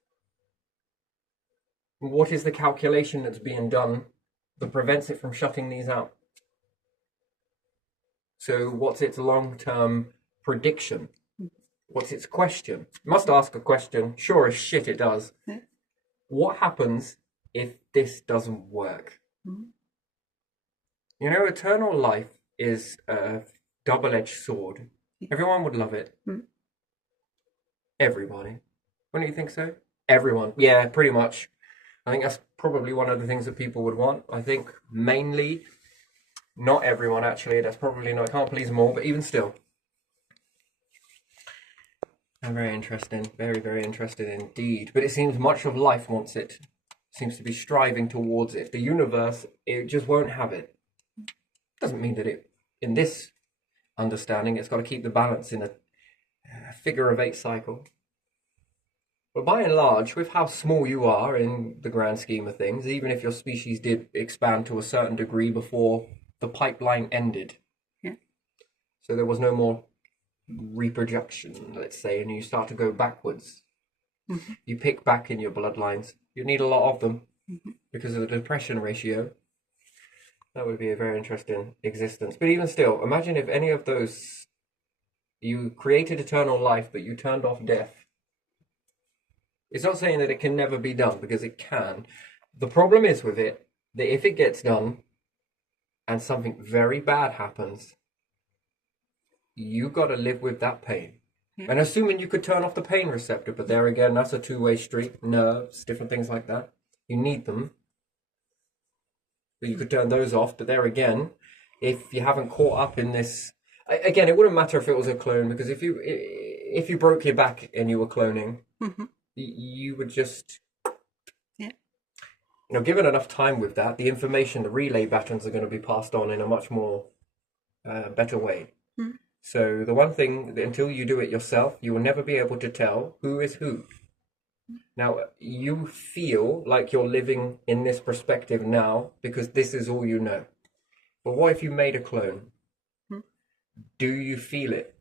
What is the calculation that's being done that prevents it from shutting these out? So what's its long-term prediction? What's its question? It must ask a question. Sure as shit it does. What happens if this doesn't work? You know, eternal life is a double-edged sword. Everyone would love it. Everybody. Wouldn't you think so? Everyone. Yeah, pretty much. I think that's probably one of the things that people would want. I think mainly, not everyone actually, that's probably not, I can't please them all, but even still. Very interesting. Very, very interesting indeed. But it seems much of life wants it. Seems to be striving towards it. The universe, it just won't have it. Doesn't mean that it, in this understanding, it's got to keep the balance in a figure of 8 cycle. But by and large, with how small you are in the grand scheme of things, even if your species did expand to a certain degree before the pipeline ended, so there was no more reproduction, let's say, and you start to go backwards, you pick back in your bloodlines, you need a lot of them because of the depression ratio. That would be a very interesting existence. But even still, imagine if any of those, you created eternal life, but you turned off death. It's not saying that it can never be done, because it can. The problem is with it, that if it gets done, and something very bad happens, you got to live with that pain. And assuming you could turn off the pain receptor, but there again, that's a two-way street. Nerves, different things like that. You need them. But you could turn those off, but there again, if you haven't caught up in this... Again, it wouldn't matter if it was a clone, because if you broke your back and you were cloning, you would just... You know, given enough time with that, the information, the relay patterns are going to be passed on in a much more better way. So the one thing, until you do it yourself, you will never be able to tell who is who. Now, you feel like you're living in this perspective now because this is all you know. But what if you made a clone? Do you feel it?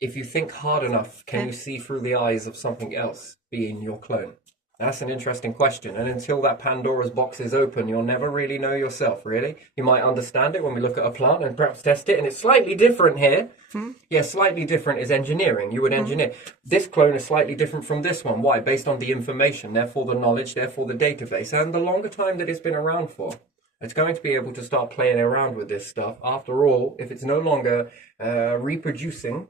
If you think hard enough, can you see through the eyes of something else being your clone? That's an interesting question. And until that Pandora's box is open, you'll never really know yourself, really. You might understand it when we look at a plant and perhaps test it, and it's slightly different here. Yeah, slightly different is engineering. You would engineer. This clone is slightly different from this one. Why? Based on the information, therefore the knowledge, therefore the database. And the longer time that it's been around for, it's going to be able to start playing around with this stuff. After all, if it's no longer reproducing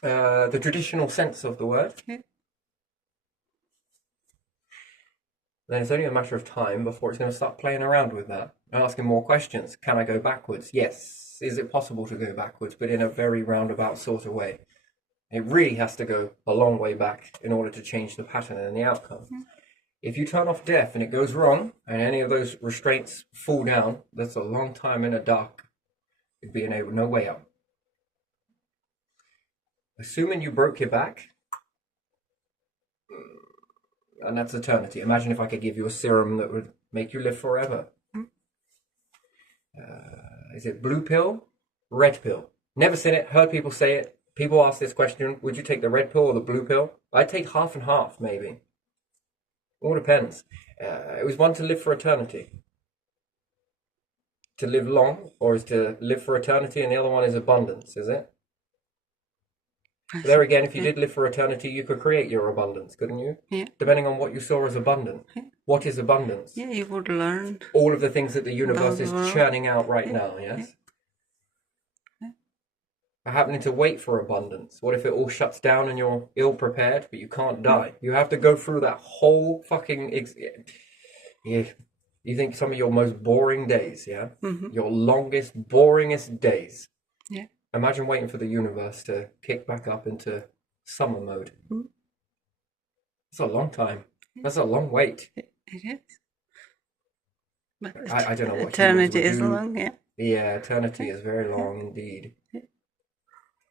the traditional sense of the word, then it's only a matter of time before it's going to start playing around with that and asking more questions. Can I go backwards? Yes. Is it possible to go backwards, but in a very roundabout sort of way? It really has to go a long way back in order to change the pattern and the outcome. If you turn off death and it goes wrong, and any of those restraints fall down, that's a long time in a dark, being able, no way out. Assuming you broke your back, and that's eternity. Imagine if I could give you a serum that would make you live forever. Is it blue pill, red pill? Never seen it, heard people say it. People ask this question, would you take the red pill or the blue pill? I'd take half and half, maybe. All depends. It was one to live for eternity. To live long, or is to live for eternity, and the other one is abundance, is it? There again, if you did live for eternity, you could create your abundance, couldn't you? Yeah. Depending on what you saw as abundant. Yeah. What is abundance? Yeah, you would learn. All of the things that the universe is churning out right now, yes? Yeah. Happening to wait for abundance. What if it all shuts down and you're ill prepared, but you can't die? You have to go through that whole fucking... You think some of your most boring days, yeah? Your longest, boringest days. Yeah. Imagine waiting for the universe to kick back up into summer mode. That's a long time. That's a long wait. It is. But I don't know what eternity is long, yeah. Yeah, eternity is very long indeed.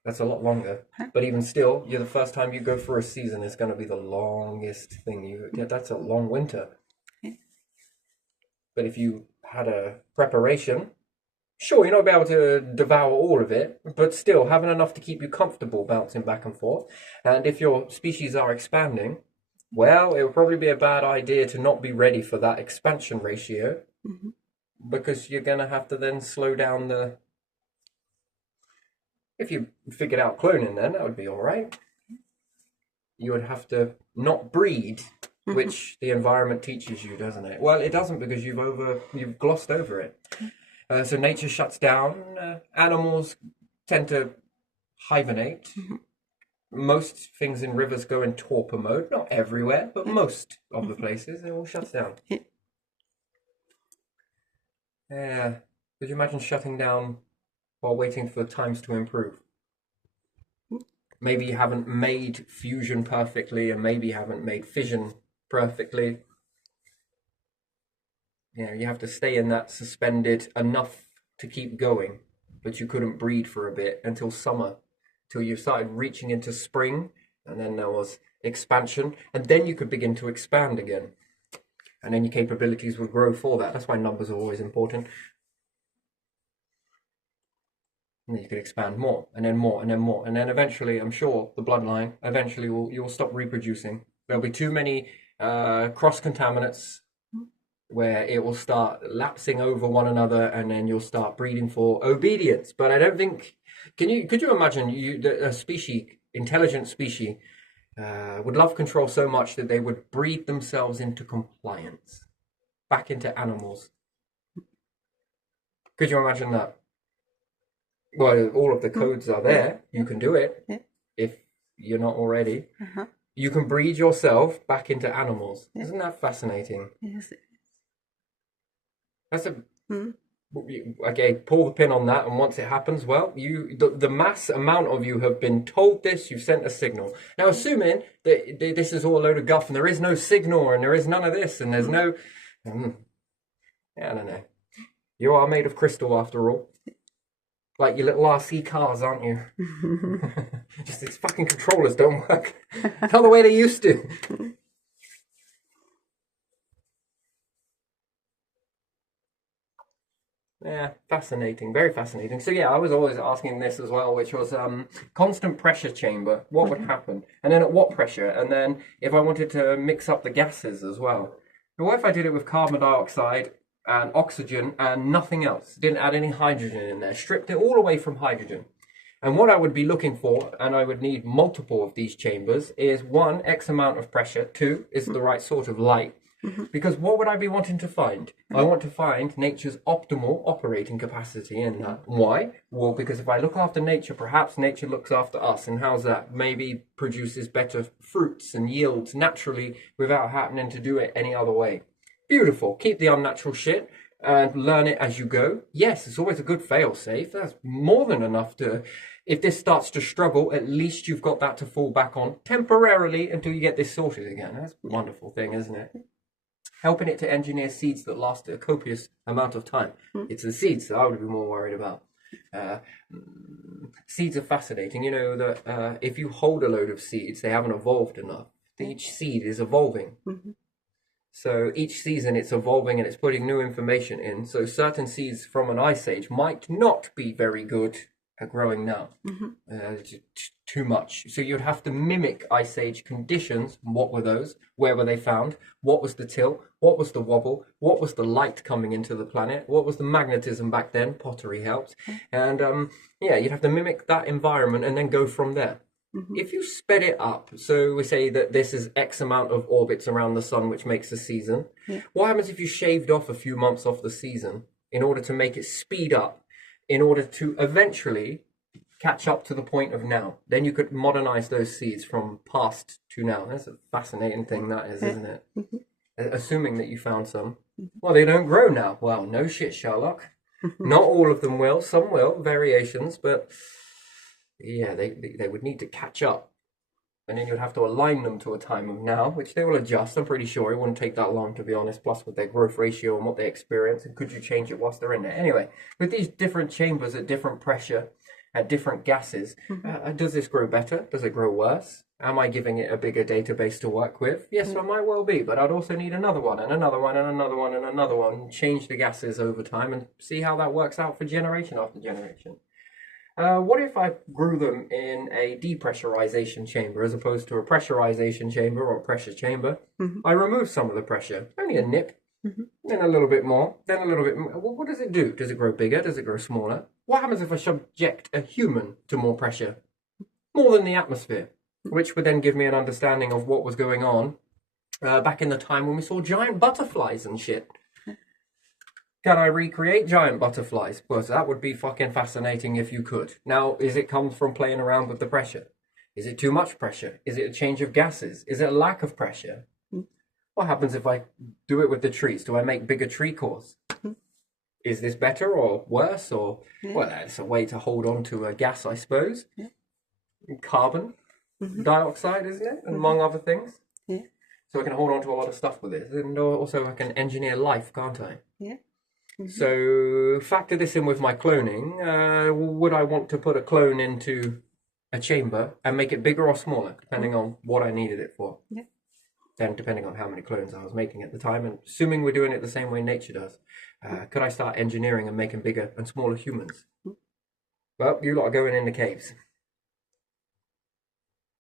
That's a lot longer. But even still, the first time you go for a season is going to be the longest thing you... Yeah, that's a long winter. But if you had a preparation, sure, you're not going to be able to devour all of it, but still having enough to keep you comfortable bouncing back and forth. And if your species are expanding, well, it would probably be a bad idea to not be ready for that expansion ratio, because you're going to have to then slow down the... If you figured out cloning, then that would be all right. You would have to not breed, which the environment teaches you, doesn't it? Well, it doesn't, because you've glossed over it. So nature shuts down. Animals tend to hibernate. Most things in rivers go in torpor mode. Not everywhere, but most of the places, it all shuts down. Yeah. Could you imagine shutting down while waiting for times to improve? Maybe you haven't made fusion perfectly, and maybe you haven't made fission perfectly. You have to stay in that suspended enough to keep going, but you couldn't breed for a bit until summer, till you started reaching into spring, and then there was expansion, and then you could begin to expand again, and then your capabilities would grow for that. That's why numbers are always important. And then you could expand more, and then more, and then more, and then eventually, I'm sure, the bloodline eventually you'll stop reproducing. There'll be too many cross contaminants where it will start lapsing over one another, and then you'll start breeding for obedience. But I don't think... Could you imagine a species, intelligent species, would love control so much that they would breed themselves into compliance, back into animals? Could you imagine that? Well, all of the codes are there. You can do it if you're not already. You can breed yourself back into animals. Isn't that fascinating? Yes. That's a... Okay, pull the pin on that, and once it happens, well, the mass amount of you have been told this, you've sent a signal. Now, assuming that this is all a load of guff, and there is no signal, and there is none of this, and there's no... I don't know. You are made of crystal, after all. Like your little RC cars, aren't you? Just these fucking controllers don't work. Not the way they used to. Yeah, fascinating. Very fascinating. So yeah, I was always asking this as well, which was constant pressure chamber. What would happen? And then at what pressure? And then if I wanted to mix up the gases as well. But what if I did it with carbon dioxide and oxygen and nothing else? Didn't add any hydrogen in there. Stripped it all away from hydrogen. And what I would be looking for, and I would need multiple of these chambers, is 1, X amount of pressure. 2, is the right sort of light. Because what would I be wanting to find? I want to find nature's optimal operating capacity in that. Why? Well, because if I look after nature, perhaps nature looks after us. And how's that? Maybe produces better fruits and yields naturally without happening to do it any other way. Beautiful. Keep the unnatural shit and learn it as you go. Yes, it's always a good fail safe. That's more than enough to... If this starts to struggle, at least you've got that to fall back on temporarily until you get this sorted again. That's a wonderful thing, isn't it? Helping it to engineer seeds that last a copious amount of time. It's the seeds that I would be more worried about. Seeds are fascinating. You know that if you hold a load of seeds, they haven't evolved enough. Each seed is evolving. So each season it's evolving and it's putting new information in. So certain seeds from an ice age might not be very good at growing now. Too much. So you'd have to mimic ice age conditions. What were those? Where were they found? What was the tilt? What was the wobble? What was the light coming into the planet? What was the magnetism back then? Pottery helps. And yeah, you'd have to mimic that environment and then go from there. If you sped it up, so we say that this is X amount of orbits around the sun, which makes the season. What happens if you shaved off a few months off the season in order to make it speed up, in order to eventually catch up to the point of now? Then you could modernize those seeds from past to now. That's a fascinating thing, that is, isn't it? Assuming that you found some. Well, they don't grow now. Well, no shit, Sherlock. Not all of them will. Some will, variations, but yeah, they would need to catch up. And then you'd have to align them to a time of now, which they will adjust. I'm pretty sure it wouldn't take that long, to be honest, plus with their growth ratio and what they experience. And could you change it whilst they're in there? Anyway, with these different chambers at different pressure, at different gases, does this grow better? Does it grow worse? Am I giving it a bigger database to work with? Yes, I might well be, but I'd also need another one and another one and another one and another one. Change the gases over time and see how that works out for generation after generation. What if I grew them in a depressurization chamber as opposed to a pressurization chamber or a pressure chamber? I remove some of the pressure, only a nip, then a little bit more, then a little bit more. Well, what does it do? Does it grow bigger? Does it grow smaller? What happens if I subject a human to more pressure? More than the atmosphere, which would then give me an understanding of what was going on back in the time when we saw giant butterflies and shit. Can I recreate giant butterflies? Well, that would be fucking fascinating if you could. Now, is it comes from playing around with the pressure? Is it too much pressure? Is it a change of gases? Is it a lack of pressure? What happens if I do it with the trees? Do I make bigger tree cores? Is this better or worse? Or well, it's a way to hold on to a gas, I suppose. Carbon dioxide, isn't it? Among other things. So I can hold on to a lot of stuff with it. And also I can engineer life, can't I? So factor this in with my cloning. Would I want to put a clone into a chamber and make it bigger or smaller, depending on what I needed it for? Then depending on how many clones I was making at the time, and assuming we're doing it the same way nature does, could I start engineering and making bigger and smaller humans? Well, you lot are going in the caves.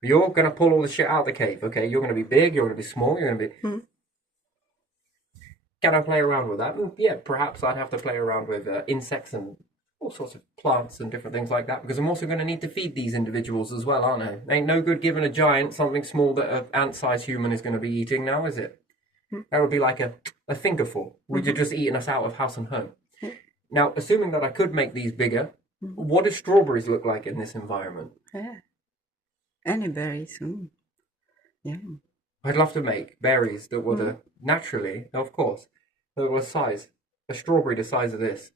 You're going to pull all the shit out of the cave, okay? You're going to be big, you're going to be small, you're going to be... Can I play around with that? Yeah, perhaps I'd have to play around with insects and all sorts of plants and different things like that, because I'm also going to need to feed these individuals as well, aren't I? Ain't no good giving a giant something small that an ant-sized human is going to be eating now, is it? That would be like a fingerful. You're just eating us out of house and home. Now, assuming that I could make these bigger, what do strawberries look like in this environment? Any berries. I'd love to make berries that were naturally, of course, that were a strawberry the size of this.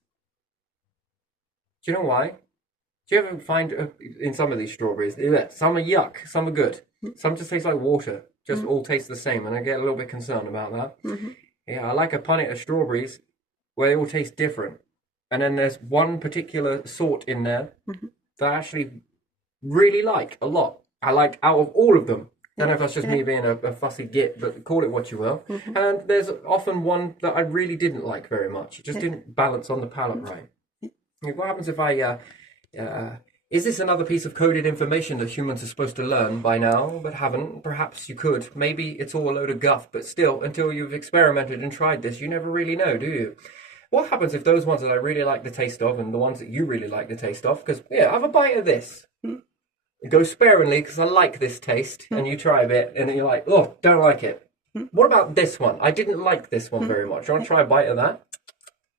Do you know why? Do you ever find in some of these strawberries, some are yuck, some are good, some just taste like water, just all taste the same, and I get a little bit concerned about that. Yeah, I like a punnet of strawberries where they all taste different. And then there's one particular sort in there that I actually really like a lot. I like out of all of them. I don't know if that's just me being a fussy git, but call it what you will. And there's often one that I really didn't like very much. It just didn't balance on the palate right. What happens if I... is this another piece of coded information that humans are supposed to learn by now, but haven't? Perhaps you could. Maybe it's all a load of guff, but still, until you've experimented and tried this, you never really know, do you? What happens if those ones that I really like the taste of and the ones that you really like the taste of, because, have a bite of this. Go sparingly because I like this taste, and you try a bit, and you're like, oh, don't like it. What about this one? I didn't like this one very much. You want to try a bite of that?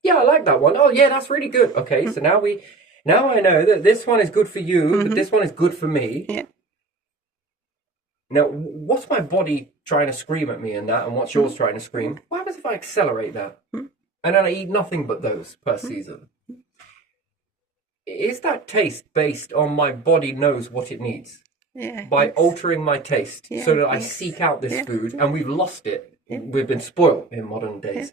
Yeah, I like that one. Oh, yeah, that's really good. Okay, so now I know that this one is good for you, but this one is good for me. Yeah. Now, what's my body trying to scream at me in that, and what's yours trying to scream? What happens if I accelerate that? And then I eat nothing but those per season? Is that taste based on my body knows what it needs? Yeah. By altering my taste so that I seek out this food, and we've lost it. We've been spoiled in modern days.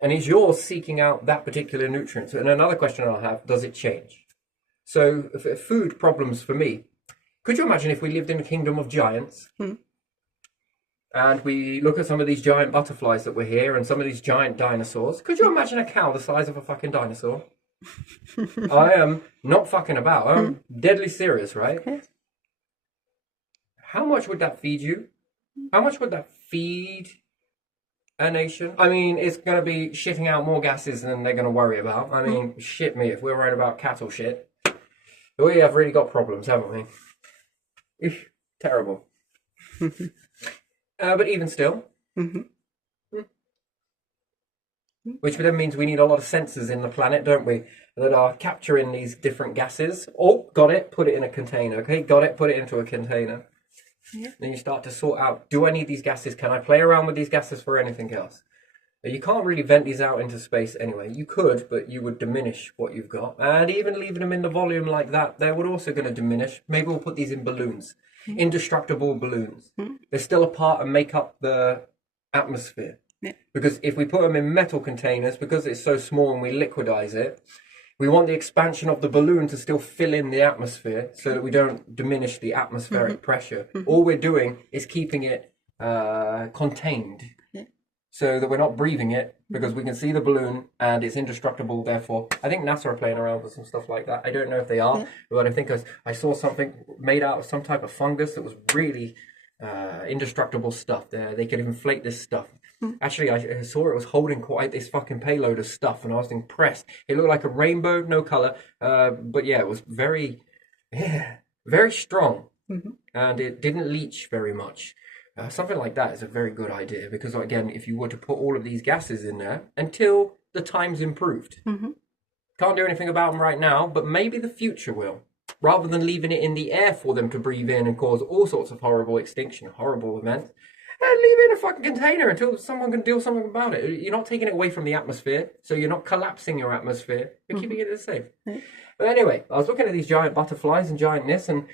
And is yours seeking out that particular nutrient? And another question I'll have, does it change? So food problems for me, could you imagine if we lived in a kingdom of giants and we look at some of these giant butterflies that were here and some of these giant dinosaurs? Could you imagine a cow the size of a fucking dinosaur? I am not fucking about. I'm deadly serious, right? Yes. How much would that feed you? How much would that feed a nation? I mean, it's going to be shitting out more gases than they're going to worry about. I mean, shit me, if we're worried about cattle shit, we have really got problems, haven't we? Terrible. But even still, which then means we need a lot of sensors in the planet, don't we, that are capturing these different gases. Oh, got it, put it in a container. Okay, got it, put it into a container. Yeah. Then you start to sort out, do I need these gases? Can I play around with these gases for anything else? You can't really vent these out into space anyway. You could, but you would diminish what you've got. And even leaving them in the volume like that, they would also going to diminish. Maybe we'll put these in balloons, indestructible balloons. They're still a part and make up the atmosphere. Yeah. Because if we put them in metal containers, because it's so small and we liquidize it, we want the expansion of the balloon to still fill in the atmosphere so that we don't diminish the atmospheric pressure. All we're doing is keeping it contained. So that we're not breathing it, because we can see the balloon and it's indestructible. Therefore, I think NASA are playing around with some stuff like that. I don't know if they are, but I think I saw something made out of some type of fungus that was really indestructible stuff. They could inflate this stuff. Actually, I saw it was holding quite this fucking payload of stuff, and I was impressed. It looked like a rainbow, no color, but yeah, it was very strong, and it didn't leach very much. Something like that is a very good idea, because again, if you were to put all of these gases in there until the time's improved, can't do anything about them right now, but maybe the future will. Rather than leaving it in the air for them to breathe in and cause all sorts of horrible extinction, horrible events, and leave it in a fucking container until someone can do something about it. You're not taking it away from the atmosphere, so you're not collapsing your atmosphere. You're keeping it safe. But anyway, I was looking at these giant butterflies and giant this and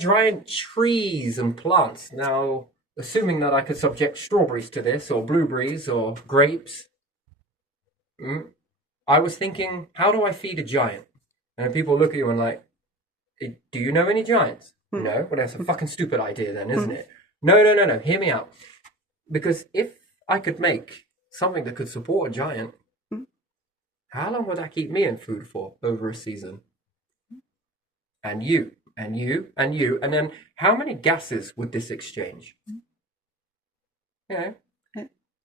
giant trees and plants. Now, assuming that I could subject strawberries to this, or blueberries, or grapes, I was thinking, how do I feed a giant? And people look at you and like, do you know any giants? No? Well, that's a fucking stupid idea then, isn't it? No. Hear me out. Because if I could make something that could support a giant, how long would that keep me in food for over a season? And you, and you, and you. And then how many gases would this exchange? I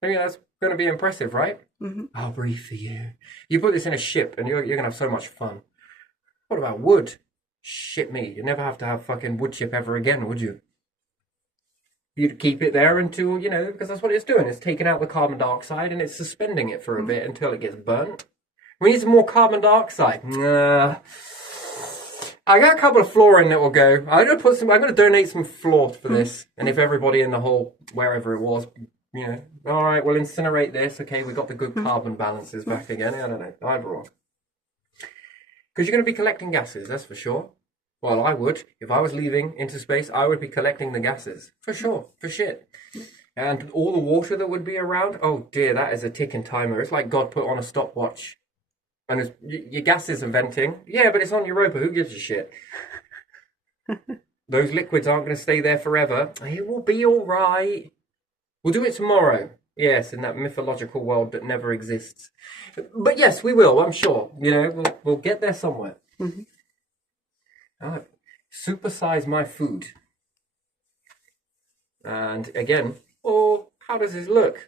mean, that's going to be impressive, right? I'll breathe for you. You put this in a ship and you're going to have so much fun. What about wood? Shit me. You'd never have to have fucking wood chip ever again, would you? You'd keep it there until, because that's what it's doing. It's taking out the carbon dioxide and it's suspending it for a bit until it gets burnt. We need some more carbon dioxide. I got a couple of fluorine that will go. I'm going to donate some fluor for this. And if everybody in the whole, wherever it was, all right, we'll incinerate this. Okay, we got the good carbon balances back again. I don't know, either or. Because you're going to be collecting gases, that's for sure. Well, I would. If I was leaving into space, I would be collecting the gases. For sure. For shit. And all the water that would be around, oh dear, that is a ticking timer. It's like God put on a stopwatch. And your gases are venting. Yeah, but it's on Europa. Who gives a shit? Those liquids aren't going to stay there forever. It will be all right. We'll do it tomorrow. Yes, in that mythological world that never exists. But yes, we will, I'm sure. We'll get there somewhere. Supersize my food. And again, how does this look?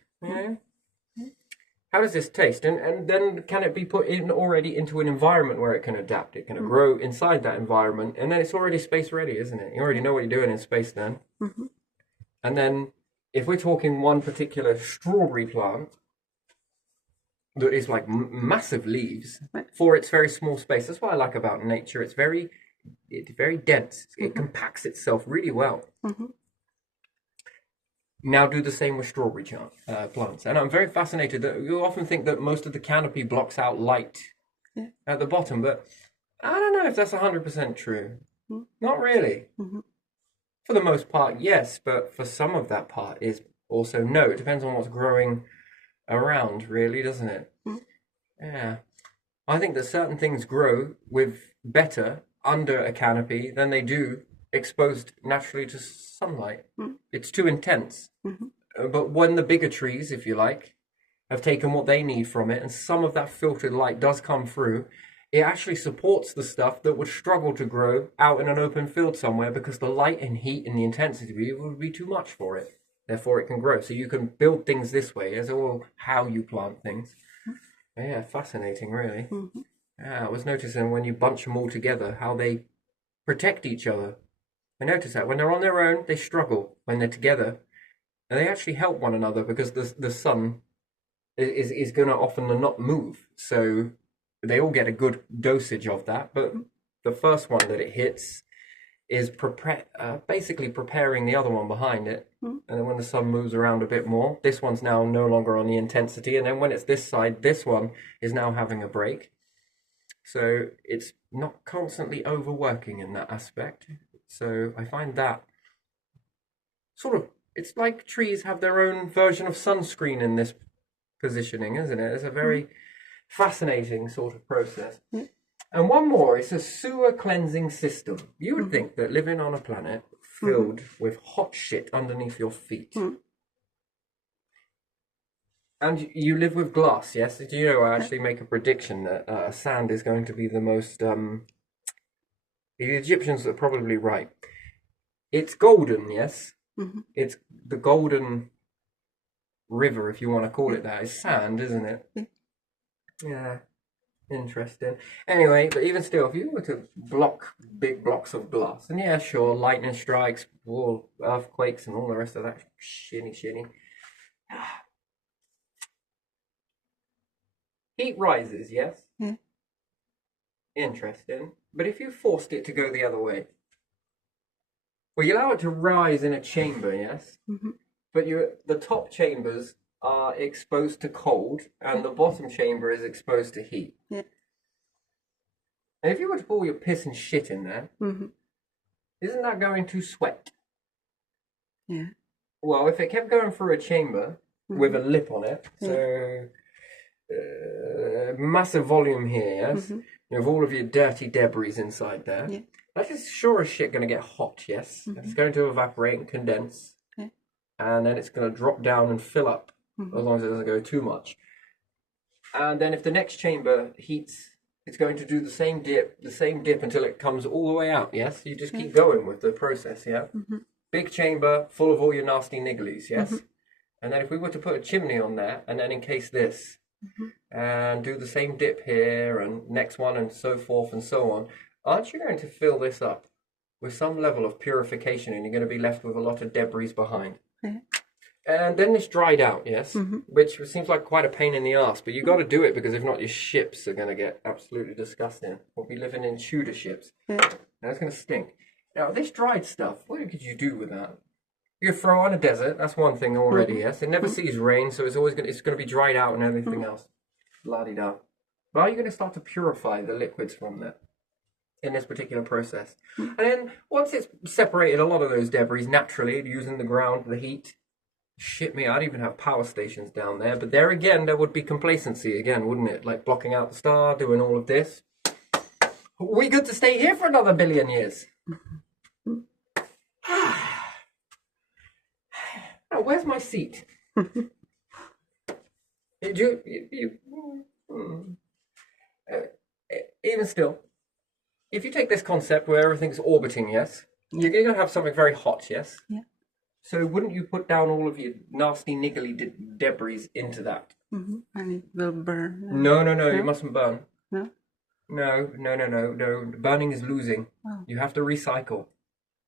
How does this taste? And then can it be put in already into an environment where it can adapt? It can grow inside that environment, and then it's already space ready, isn't it? You already know what you're doing in space then. And then if we're talking one particular strawberry plant that is like massive leaves for its very small space, that's what I like about nature. It's very dense. It compacts itself really well. Now do the same with strawberry plants. And I'm very fascinated that you often think that most of the canopy blocks out light at the bottom, but I don't know if that's 100% true. Not really. For the most part, yes, but for some of that part is also no. It depends on what's growing around, really, doesn't it? Yeah. I think that certain things grow with better under a canopy than they do exposed naturally to sunlight. It's too intense. But when the bigger trees, if you like, have taken what they need from it, and some of that filtered light does come through, it actually supports the stuff that would struggle to grow out in an open field somewhere because the light and heat and the intensity would be too much for it. Therefore, it can grow. So you can build things this way as all how you plant things. Yeah, fascinating, really. Yeah, I was noticing when you bunch them all together, how they protect each other. I noticed that when they're on their own, they struggle. When they're together, and they actually help one another because the sun is going to often not move. So they all get a good dosage of that. But the first one that it hits is basically preparing the other one behind it. And then when the sun moves around a bit more, this one's now no longer on the intensity. And then when it's this side, this one is now having a break. So it's not constantly overworking in that aspect. So I find that sort of, it's like trees have their own version of sunscreen in this positioning, isn't it? It's a very fascinating sort of process. And one more, it's a sewer cleansing system. You would think that living on a planet filled with hot shit underneath your feet. And you live with glass, yes? Do you know, I actually make a prediction that sand is going to be the most... the Egyptians are probably right. It's golden, yes? It's the golden river, if you want to call it that. It's sand, isn't it? Yeah. Interesting. Anyway, but even still, if you were to block big blocks of glass, and yeah, sure, lightning strikes, earthquakes, and all the rest of that shitty. Heat rises, yes? Interesting. But if you forced it to go the other way, well, you allow it to rise in a chamber, yes? But the top chambers are exposed to cold, and the bottom chamber is exposed to heat. And if you were to pour your piss and shit in there, isn't that going to sweat? Yeah. Well, if it kept going through a chamber with a lip on it, so massive volume here, yes? You have all of your dirty debris inside there. That is sure as shit going to get hot, yes? It's going to evaporate and condense, and then it's going to drop down and fill up, as long as it doesn't go too much. And then if the next chamber heats, it's going to do the same dip until it comes all the way out, yes? You just keep going with the process, yeah? Big chamber full of all your nasty nigglies, yes? And then if we were to put a chimney on there and then encase this and do the same dip here and next one and so forth and so on, aren't you going to fill this up with some level of purification and you're going to be left with a lot of debris behind? And then this dried out, yes, which seems like quite a pain in the ass, but you got to do it because if not, your ships are going to get absolutely disgusting. We'll be living in Tudor ships. And it's going to stink. Now, this dried stuff, what could you do with that? You could throw on a desert, that's one thing already, yes? It never sees rain, so it's always going to be dried out and everything else. La-di-da. But are you going to start to purify the liquids from that in this particular process? And then once it's separated a lot of those debris naturally using the ground, the heat, shit me, I'd even have power stations down there. But there again, there would be complacency again, wouldn't it? Like blocking out the star, doing all of this. We good to stay here for another billion years. Now, where's my seat? Even still, if you take this concept where everything's orbiting, yes, you're going to have something very hot, yes? So wouldn't you put down all of your nasty, niggly debris into that? And it will burn. No, you mustn't burn. No? No. Burning is losing. You have to recycle.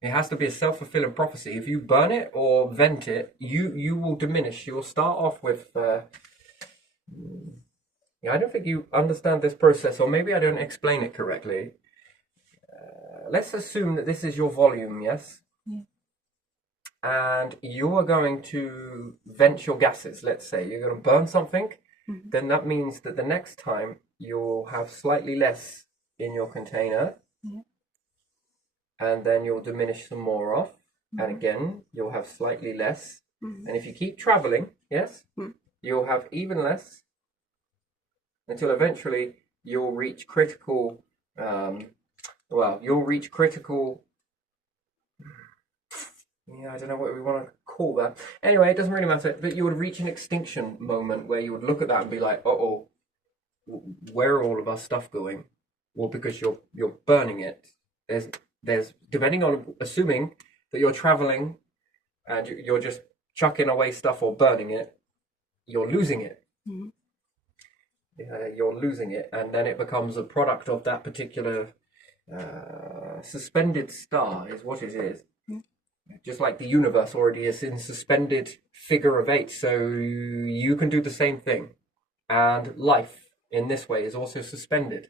It has to be a self-fulfilling prophecy. If you burn it or vent it, you will diminish. You will start off with. I don't think you understand this process, or maybe I don't explain it correctly. Let's assume that this is your volume, yes? Yeah. And you are going to vent your gases, let's say. You're going to burn something, then that means that the next time you'll have slightly less in your container. Yeah. And then you'll diminish some more off, and again you'll have slightly less, and if you keep traveling, yes, you'll have even less until eventually you'll reach critical. You'll reach critical. I don't know what we want to call that. Anyway, it doesn't really matter. But you would reach an extinction moment where you would look at that and be like, "Uh-oh, where are all of our stuff going?" Well, because you're burning it. There's depending on, assuming that you're traveling and you're just chucking away stuff or burning it, you're losing it. You're losing it, and then it becomes a product of that particular suspended star is what it is. Just like the universe already is in suspended figure of 8, so you can do the same thing, and life in this way is also suspended.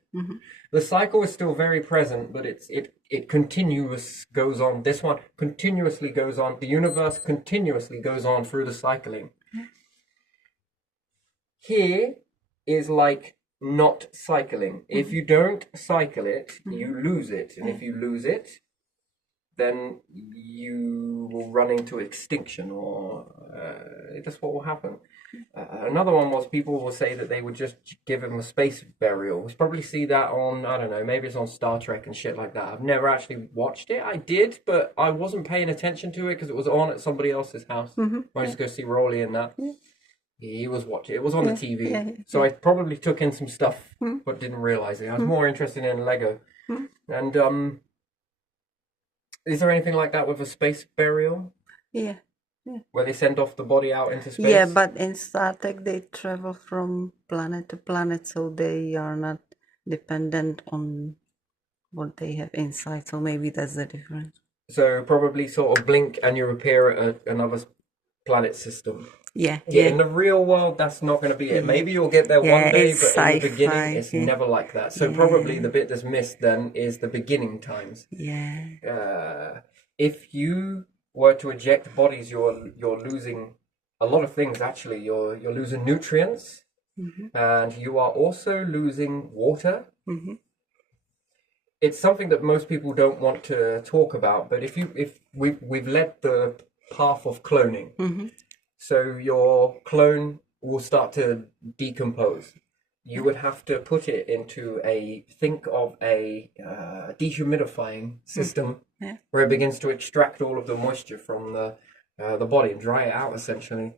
The cycle is still very present, but it continuous goes on. This one continuously goes on. The universe continuously goes on through the cycling. Here is like not cycling. If you don't cycle it, you lose it, and if you lose it, then you will run into extinction, or that's what will happen. Another one was people will say that they would just give him a space burial. We probably see that on, I don't know, maybe it's on Star Trek and shit like that. I've never actually watched it. I did, but I wasn't paying attention to it because it was on at somebody else's house. I just go see Rolly and that. He was watching. It was on the TV. So I probably took in some stuff, but didn't realize it. I was more interested in Lego. And is there anything like that with a space burial? Yeah. Where they send off the body out into space? Yeah, but in Star Trek they travel from planet to planet, so they are not dependent on what they have inside. So maybe that's the difference. So probably sort of blink and you appear at another planet system. Yeah. In the real world, that's not going to be it. Maybe you'll get there one day, but in the beginning, it's never like that. So probably the bit that's missed then is the beginning times. Yeah. If you were to eject bodies, you're losing a lot of things. Actually, you're losing nutrients, and you are also losing water. It's something that most people don't want to talk about, but if we've led the path of cloning. So your clone will start to decompose. You would have to put it into think of a dehumidifying system where it begins to extract all of the moisture from the body and dry it out, essentially.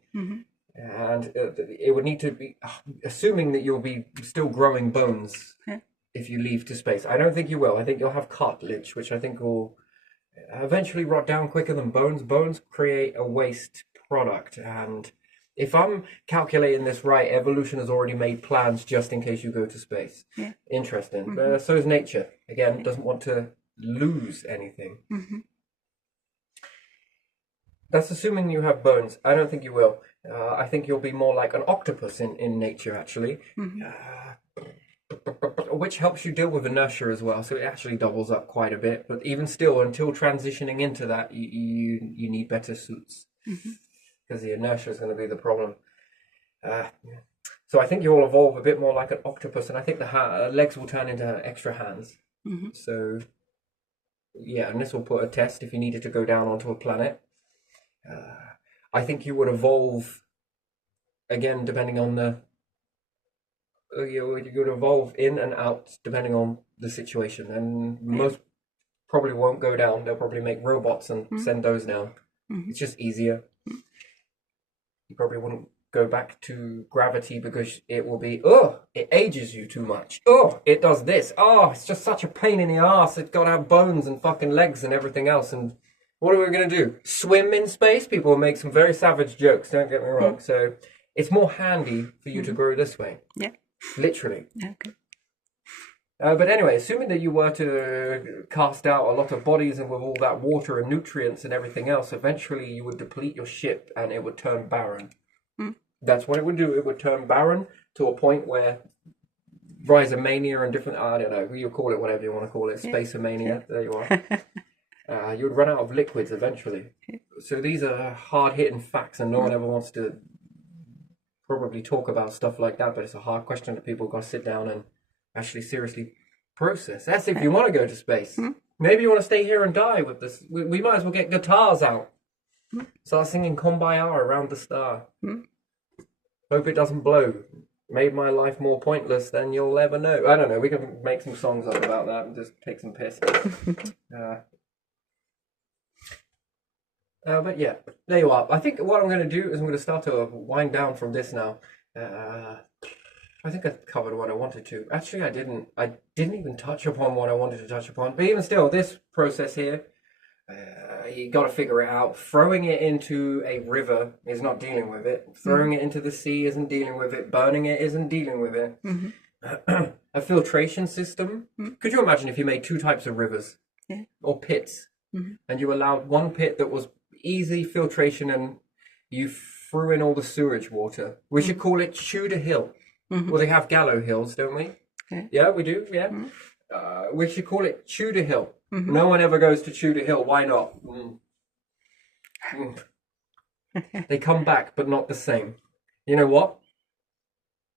And it would need to be, assuming that you'll be still growing bones if you leave to space. I don't think you will. I think you'll have cartilage, which I think will eventually rot down quicker than bones. Bones create a waste product, and if I'm calculating this right, evolution has already made plans just in case you go to space. Interesting. So is nature. Again, doesn't want to lose anything. That's assuming you have bones. I don't think you will. I think you'll be more like an octopus in nature, actually. Which helps you deal with inertia as well, so it actually doubles up quite a bit. But even still, until transitioning into that, you need better suits. Because the inertia is going to be the problem. So I think you'll evolve a bit more like an octopus, and I think the legs will turn into extra hands. So, yeah, and this will put a test if you needed to go down onto a planet. I think you would evolve, again, depending on the... You would evolve in and out depending on the situation. And most probably won't go down. They'll probably make robots and send those down. It's just easier. You probably wouldn't go back to gravity because it will be, it ages you too much. It does this. It's just such a pain in the ass. It's got to have bones and fucking legs and everything else. And what are we going to do? Swim in space? People will make some very savage jokes, don't get me wrong. So it's more handy for you to grow this way. Yeah. Literally. Okay. But anyway, assuming that you were to cast out a lot of bodies and with all that water and nutrients and everything else, eventually you would deplete your ship and it would turn barren. That's what it would do. It would turn barren to a point where Rhizomania and different, I don't know, you call it whatever you want to call it, Spaceomania, there you are. You would run out of liquids eventually. So these are hard-hitting facts and no one ever wants to probably talk about stuff like that, but it's a hard question that people got to sit down and actually seriously process. That's if you want to go to space. Maybe you want to stay here and die with this. We might as well get guitars out. Start singing Kumbaya around the star. Hope it doesn't blow. Made my life more pointless than you'll ever know. I don't know. We can make some songs up about that and just take some piss. But yeah, there you are. I think what I'm going to do is I'm going to start to wind down from this now. I think I covered what I wanted to. Actually, I didn't. I didn't even touch upon what I wanted to touch upon. But even still, this process here, you got to figure it out. Throwing it into a river is not dealing with it. Throwing it into the sea isn't dealing with it. Burning it isn't dealing with it. A filtration system. Could you imagine if you made two types of rivers or pits, and you allowed one pit that was easy filtration and you threw in all the sewage water? We should call it Tudor Hill. Well, they have Gallow Hills, don't we? Yeah, we do. Yeah. We should call it Tudor Hill. No one ever goes to Tudor Hill. Why not? They come back, but not the same. You know what?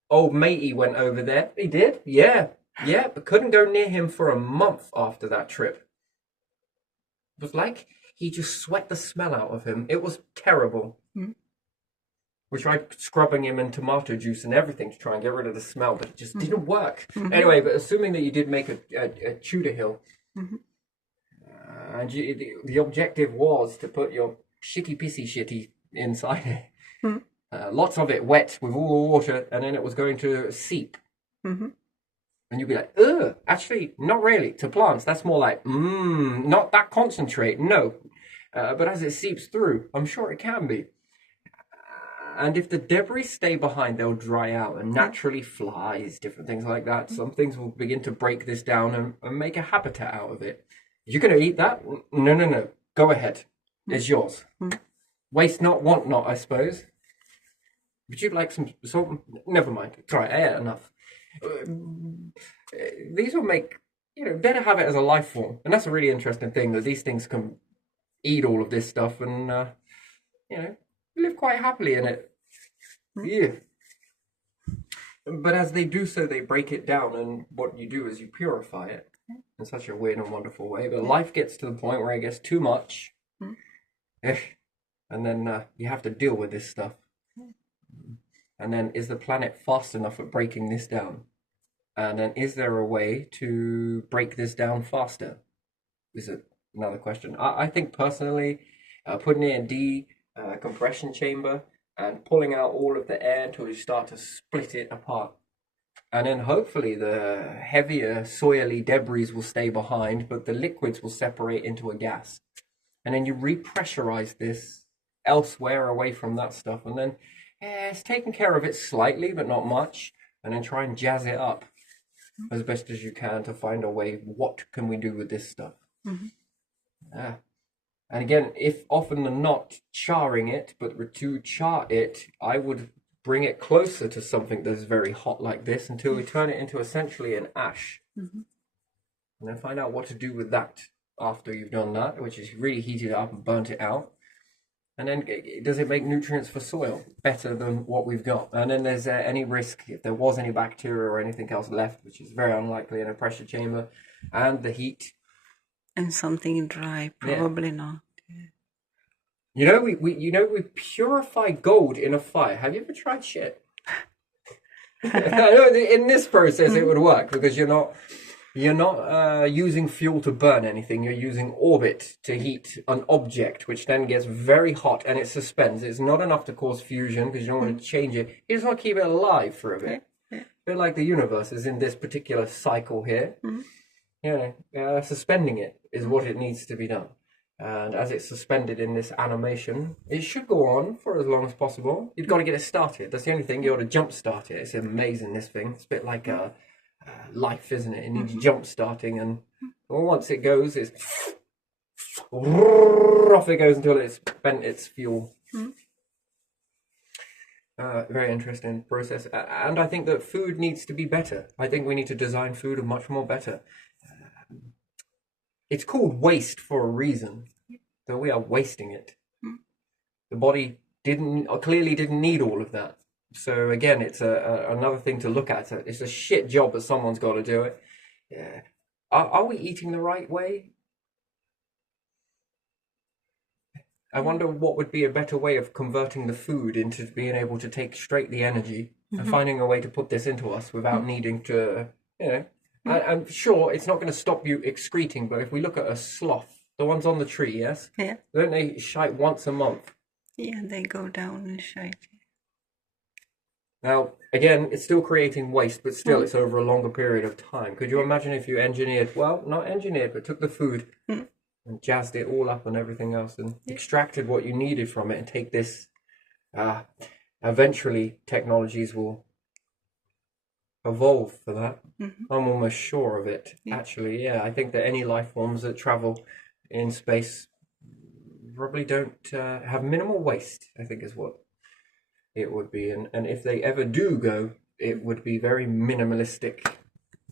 Old matey went over there. He did? Yeah, but couldn't go near him for a month after that trip. It was like he just sweat the smell out of him. It was terrible. We tried scrubbing him in tomato juice and everything to try and get rid of the smell, but it just didn't work. Anyway, but assuming that you did make a Tudor Hill, and the objective was to put your shitty pissy shitty inside it, lots of it wet with all the water, and then it was going to seep. And you'd be like, ugh, actually, not really. To plants, that's more like, not that concentrate, no. But as it seeps through, I'm sure it can be. And if the debris stay behind, they'll dry out, and naturally flies, different things like that. Some things will begin to break this down and make a habitat out of it. You're going to eat that? No. Go ahead. It's yours. Waste not, want not, I suppose. Would you like some salt? Never mind. Try it. Enough. These will make, better have it as a life form. And that's a really interesting thing, that these things can eat all of this stuff and, live quite happily in it. Yeah. But as they do so, they break it down, and what you do is you purify it in such a weird and wonderful way. But life gets to the point where it gets too much, and then you have to deal with this stuff. And then, is the planet fast enough at breaking this down? And then, is there a way to break this down faster? Is it another question? I think personally, putting it in compression chamber and pulling out all of the air until you start to split it apart, and then hopefully the heavier soily debris will stay behind, but the liquids will separate into a gas, and then you repressurize this elsewhere away from that stuff, and then it's taking care of it slightly but not much, and then try and jazz it up as best as you can to find a way, what can we do with this stuff? And again, if often than not charring it, but to char it, I would bring it closer to something that's very hot like this until we turn it into essentially an ash. And then find out what to do with that after you've done that, which is really heated it up and burnt it out. And then does it make nutrients for soil better than what we've got? And then there's any risk, if there was any bacteria or anything else left, which is very unlikely in a pressure chamber, and the heat. And something dry, probably not. We purify gold in a fire. Have you ever tried shit? I know in this process it would work because you're not using fuel to burn anything. You're using orbit to heat an object, which then gets very hot and it suspends. It's not enough to cause fusion because you don't want to change it. You just want to keep it alive for a bit. A bit like the universe is in this particular cycle here. Suspending it is what it needs to be done. And as it's suspended in this animation, it should go on for as long as possible. You've got to get it started. That's the only thing. You ought to jump start it. It's amazing, this thing. It's a bit like life, isn't it? It needs jump starting, and once it goes, it's off it goes until it's spent its fuel. Very interesting process, and I think that food needs to be better. I think we need to design food much more better. It's called waste for a reason, so we are wasting it. The body clearly didn't need all of that. So again, it's another thing to look at. It's a shit job, but someone's got to do it. Yeah. Are we eating the right way? I wonder what would be a better way of converting the food into being able to take straight the energy and finding a way to put this into us without needing to, I'm sure it's not going to stop you excreting, but if we look at a sloth, the ones on the tree, yes? Yeah. Don't they shite once a month? Yeah, they go down and shite. Now, again, it's still creating waste, but still it's over a longer period of time. Could you imagine if you not engineered, but took the food and jazzed it all up and everything else and extracted what you needed from it and take this, eventually technologies will evolve for that. I'm almost sure of it, actually. Yeah, I think that any life forms that travel in space probably don't have minimal waste, I think is what it would be. And if they ever do go, it would be very minimalistic.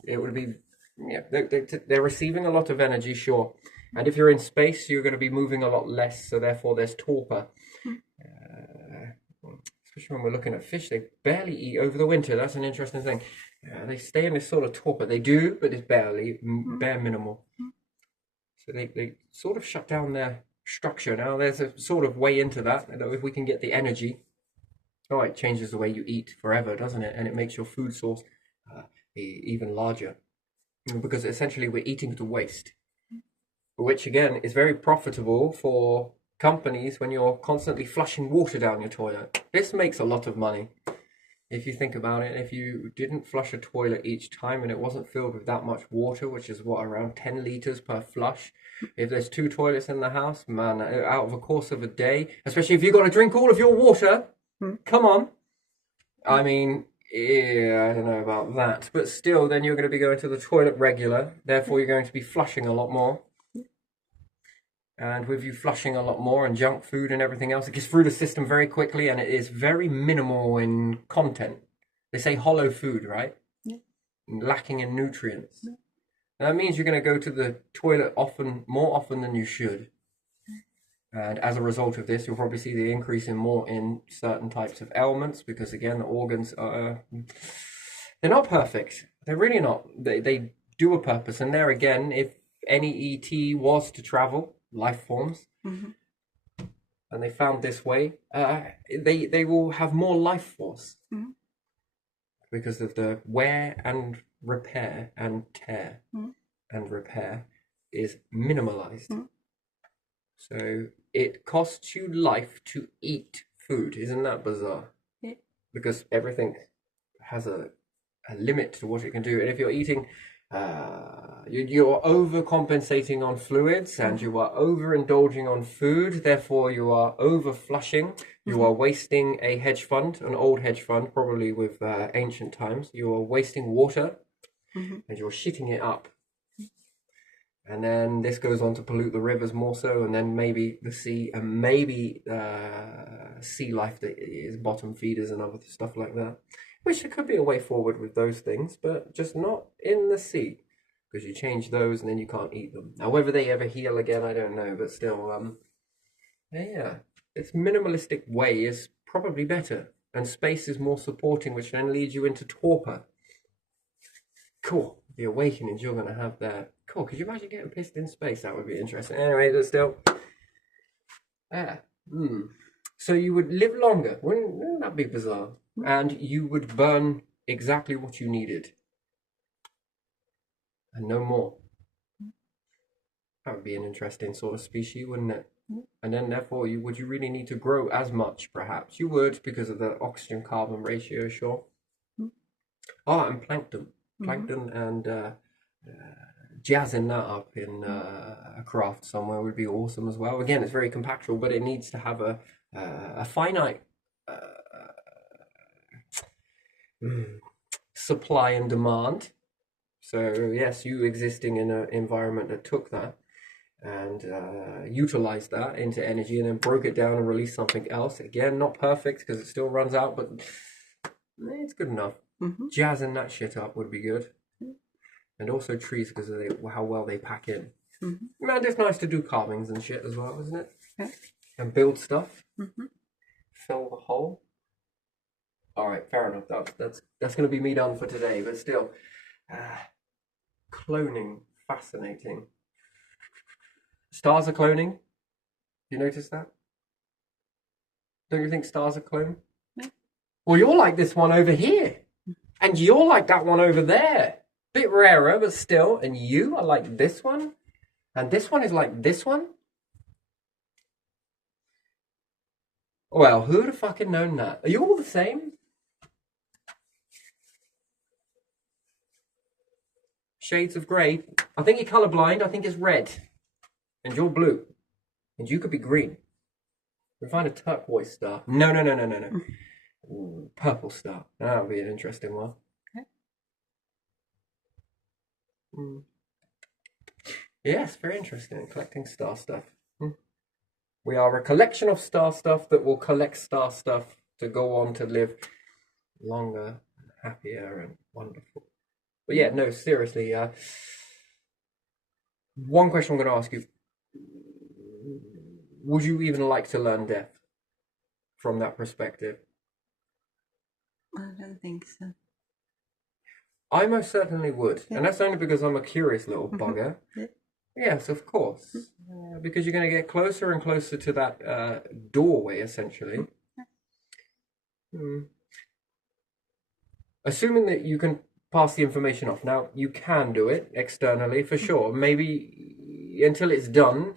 It would be, they're receiving a lot of energy, sure. And if you're in space, you're going to be moving a lot less, so therefore there's torpor. Especially when we're looking at fish, they barely eat over the winter. That's an interesting thing. They stay in this sort of torpor. They do, but it's bare minimal. So they sort of shut down their structure. Now there's a sort of way into that if we can get the energy. Oh, it changes the way you eat forever, doesn't it? And it makes your food source even larger. Because essentially we're eating to waste. Which again is very profitable for companies when you're constantly flushing water down your toilet. This makes a lot of money. If you think about it, if you didn't flush a toilet each time and it wasn't filled with that much water, which is around 10 liters per flush. If there's 2 toilets in the house, man, out of a course of a day, especially if you've got to drink all of your water, come on. I mean, yeah, I don't know about that. But still, then you're going to be going to the toilet regular. Therefore, you're going to be flushing a lot more. And with you flushing a lot more and junk food and everything else, it gets through the system very quickly and it is very minimal in content. They say hollow food, right? Yeah. Lacking in nutrients. Yeah. And that means you're going to go to the toilet more often than you should. And as a result of this, you'll probably see the increase in certain types of ailments because, again, the organs are... they're not perfect. They're really not. They do a purpose. And there again, if any ET was to travel... life forms, and they found this way, they will have more life force because of the wear and repair and tear and repair is minimalized. So it costs you life to eat food. Isn't that bizarre? Yeah. Because everything has a limit to what it can do, and if you're eating you're overcompensating on fluids and you are overindulging on food, therefore you are over-flushing, you are wasting a hedge fund, an old hedge fund, probably with ancient times, you are wasting water and you're shitting it up. And then this goes on to pollute the rivers more so, and then maybe the sea, and maybe sea life that is bottom feeders and other stuff like that. Which there could be a way forward with those things, but just not in the sea. Because you change those and then you can't eat them. Now, whether they ever heal again, I don't know. But still, yeah. Its minimalistic way is probably better. And space is more supporting, which then leads you into torpor. Cool. The awakenings you're going to have there. Cool. Could you imagine getting pissed in space? That would be interesting. Anyway, but still. Yeah. So you would live longer. Wouldn't that be bizarre? And you would burn exactly what you needed. And no more. That would be an interesting sort of species, wouldn't it? And then therefore, would you really need to grow as much, perhaps? You would, because of the oxygen-carbon ratio, sure. And plankton. Plankton and jazzing that up in a craft somewhere would be awesome as well. Again, it's very compactual, but it needs to have a finite supply and demand. So yes, you existing in an environment that took that and utilized that into energy and then broke it down and released something else. Again, not perfect because it still runs out, but it's good enough. Jazzing that shit up would be good. And also trees because of how well they pack in. And it's nice to do carvings and shit as well, isn't it? Yeah. And build stuff. Fill the hole. All right, fair enough. That's going to be me done for today. But still, cloning, fascinating. Stars are cloning. You notice that? Don't you think stars are clone? Yeah. Well, you're like this one over here, and you're like that one over there. Bit rarer, but still. And you are like this one, and this one is like this one. Well, who'd have fucking known that? Are you all the same? Shades of grey. I think you're colourblind. I think it's red. And you're blue. And you could be green. We find a turquoise star. No. Ooh, purple star. That'll be an interesting one. Okay. Yes, very interesting. Collecting star stuff. We are a collection of star stuff that will collect star stuff to go on to live longer, happier, and wonderful. But yeah, no, seriously. One question I'm going to ask you. Would you even like to learn death from that perspective? I don't think so. I most certainly would. Yeah. And that's only because I'm a curious little bugger. Yeah. Yes, of course. Because you're going to get closer and closer to that doorway, essentially. Assuming that you can pass the information off. Now, you can do it externally, for sure. Maybe until it's done,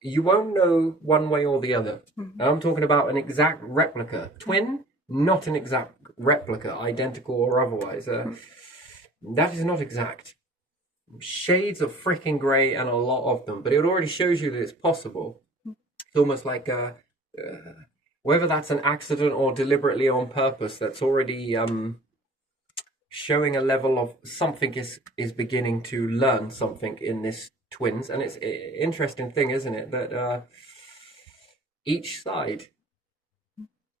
you won't know one way or the other. I'm talking about an exact replica. Twin, not an exact replica, identical or otherwise. That is not exact. Shades of freaking grey and a lot of them, but it already shows you that it's possible. It's almost like whether that's an accident or deliberately on purpose, that's already showing a level of something is beginning to learn something in this twins. And it's an interesting thing, isn't it, that each side,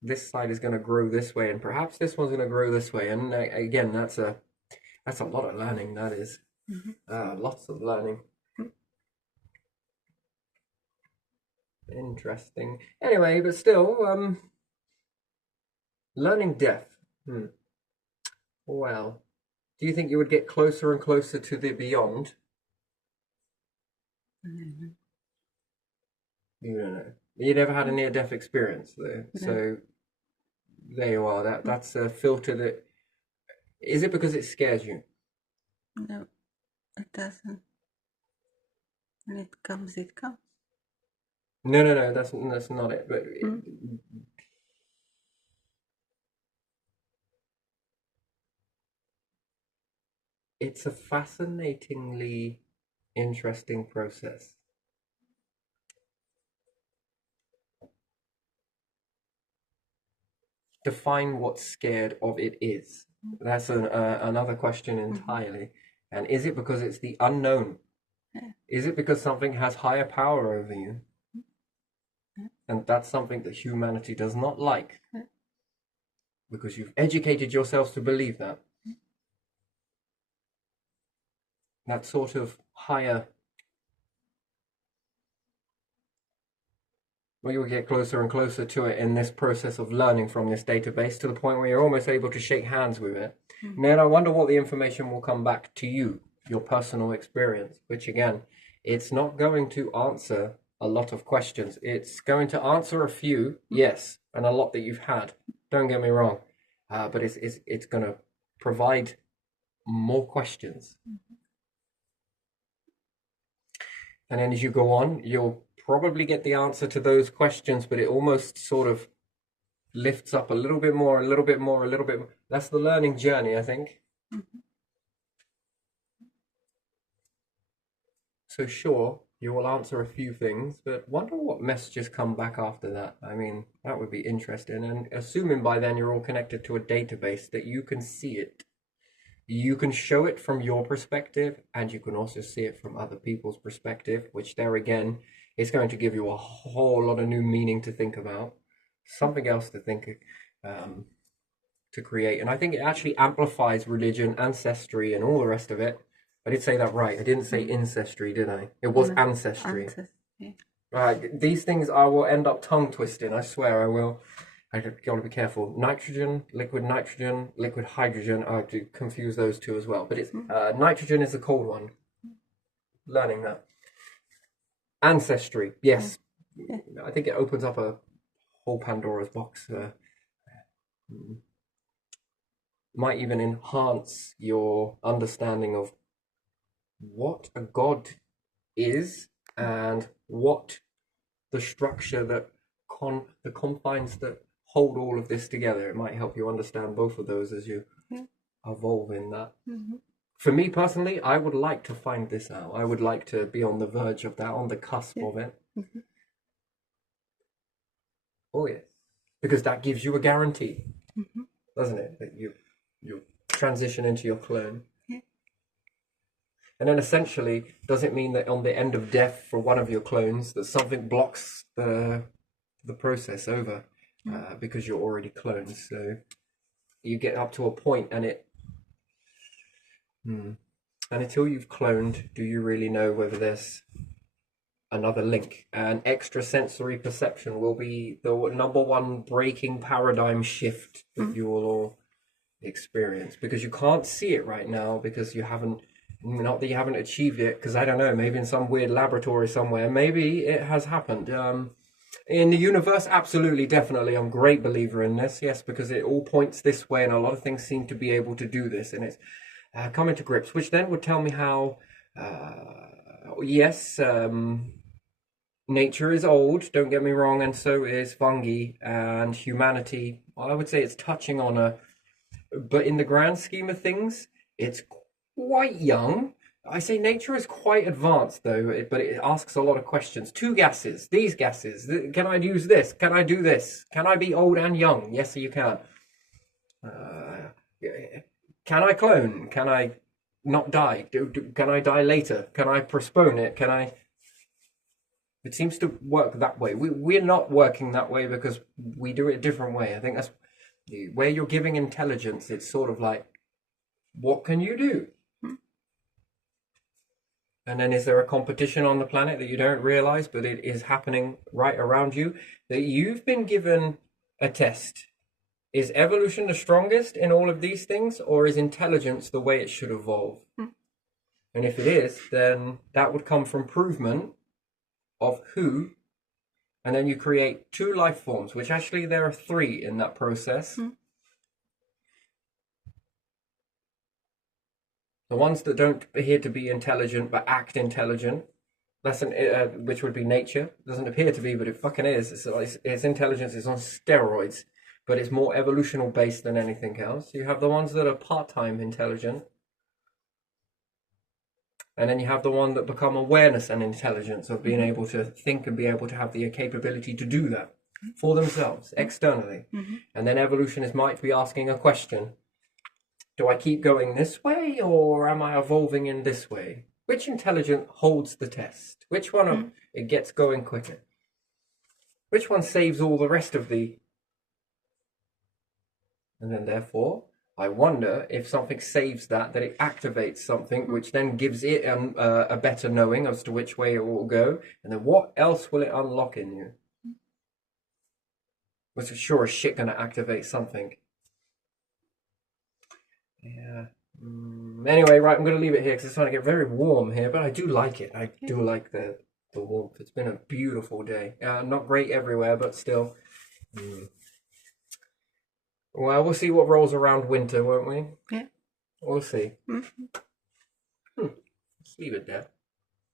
this side is going to grow this way and perhaps this one's going to grow this way. And again, that's a lot of learning, that is. Lots of learning. Interesting. Anyway, but still, learning death. Well, do you think you would get closer and closer to the beyond? You don't know. You never had a near-death experience, though. No. So there you are. That's a filter that. Is it because it scares you? No. It doesn't. When it comes, it comes. No. That's not it. But it's a fascinatingly interesting process. Define what scared of it is. That's another question entirely. And is it because it's the unknown? Yeah. Is it because something has higher power over you? Yeah. And that's something that humanity does not like. Yeah. Because you've educated yourselves to believe that. Yeah. That sort of higher... Well, you will get closer and closer to it in this process of learning from this database to the point where you're almost able to shake hands with it. And then I wonder what the information will come back to you, your personal experience, which again, it's not going to answer a lot of questions. It's going to answer a few, yes, and a lot that you've had. Don't get me wrong, but it's going to provide more questions. And then as you go on, you'll probably get the answer to those questions, but it almost sort of lifts up a little bit more, a little bit more, a little bit more. That's the learning journey, I think. So sure, you will answer a few things, but wonder what messages come back after that. I mean, that would be interesting. And assuming by then you're all connected to a database that you can see it. you can show it from your perspective, and you can also see it from other people's perspective, which there again is going to give you a whole lot of new meaning to think about, something else to think, to create. And I think it actually amplifies religion, ancestry, and all the rest of it. I did say that right. I didn't say ancestry, did I? It was ancestry. These things I will end up tongue twisting. I swear I will. I got to be careful. Nitrogen, liquid hydrogen. I have to confuse those two as well. But it's nitrogen is the cold one. Learning that. Ancestry, yes. Yeah. I think it opens up a whole Pandora's box. Might even enhance your understanding of what a god is and what the structure that the confines that hold all of this together. It might help you understand both of those as you evolve in that. For me personally, I would like to find this out. I would like to be on the verge of that, on the cusp of it. Oh yes, because that gives you a guarantee, doesn't it, that you transition into your clone. And then essentially, does it mean that on the end of death for one of your clones, that something blocks the process over because you're already cloned? So you get up to a point and it... And until you've cloned, do you really know whether there's another link? And extrasensory perception will be the number one breaking paradigm shift that you will all experience, because you can't see it right now, because you haven't... Not that you haven't achieved it, because I don't know, maybe in some weird laboratory somewhere, maybe it has happened. In the universe, absolutely, definitely, I'm a great believer in this, yes, because it all points this way, and a lot of things seem to be able to do this, and it's coming to grips, which then would tell me how, yes, nature is old, don't get me wrong, and so is fungi, and humanity, well, I would say it's touching on but in the grand scheme of things, it's quite young. I say nature is quite advanced though, but it asks a lot of questions. These gases, can I use this? Can I do this? Can I be old and young? Yes, you can. Can I clone? Can I not die? Can I die later? Can I postpone it? It seems to work that way. We're not working that way because we do it a different way. I think that's where you're giving intelligence. It's sort of like, what can you do? And then is there a competition on the planet that you don't realize, but it is happening right around you, that you've been given a test? Is evolution the strongest in all of these things, or is intelligence the way it should evolve? And if it is, then that would come from improvement of who, and then you create 2 life forms, which actually there are 3 in that process. The ones that don't appear to be intelligent but act intelligent, which would be nature. Doesn't appear to be, but it fucking is. Its intelligence is on steroids, but it's more evolutional based than anything else. You have the ones that are part-time intelligent, and then you have the one that become awareness and intelligence of being able to think and be able to have the capability to do that for themselves externally. And then evolution might be asking a question. Do I keep going this way, or am I evolving in this way? Which intelligence holds the test? Which one it gets going quicker? Which one saves all the rest of the... And then therefore, I wonder if something saves that it activates something, which then gives it a better knowing as to which way it will go. And then what else will it unlock in you? Which is sure as shit going to activate something. Yeah. Anyway, right, I'm going to leave it here because it's starting to get very warm here, but I do like it. I do like the warmth. It's been a beautiful day. Not great everywhere, but still. Well, we'll see what rolls around winter, won't we? Yeah. We'll see. Let's leave it there.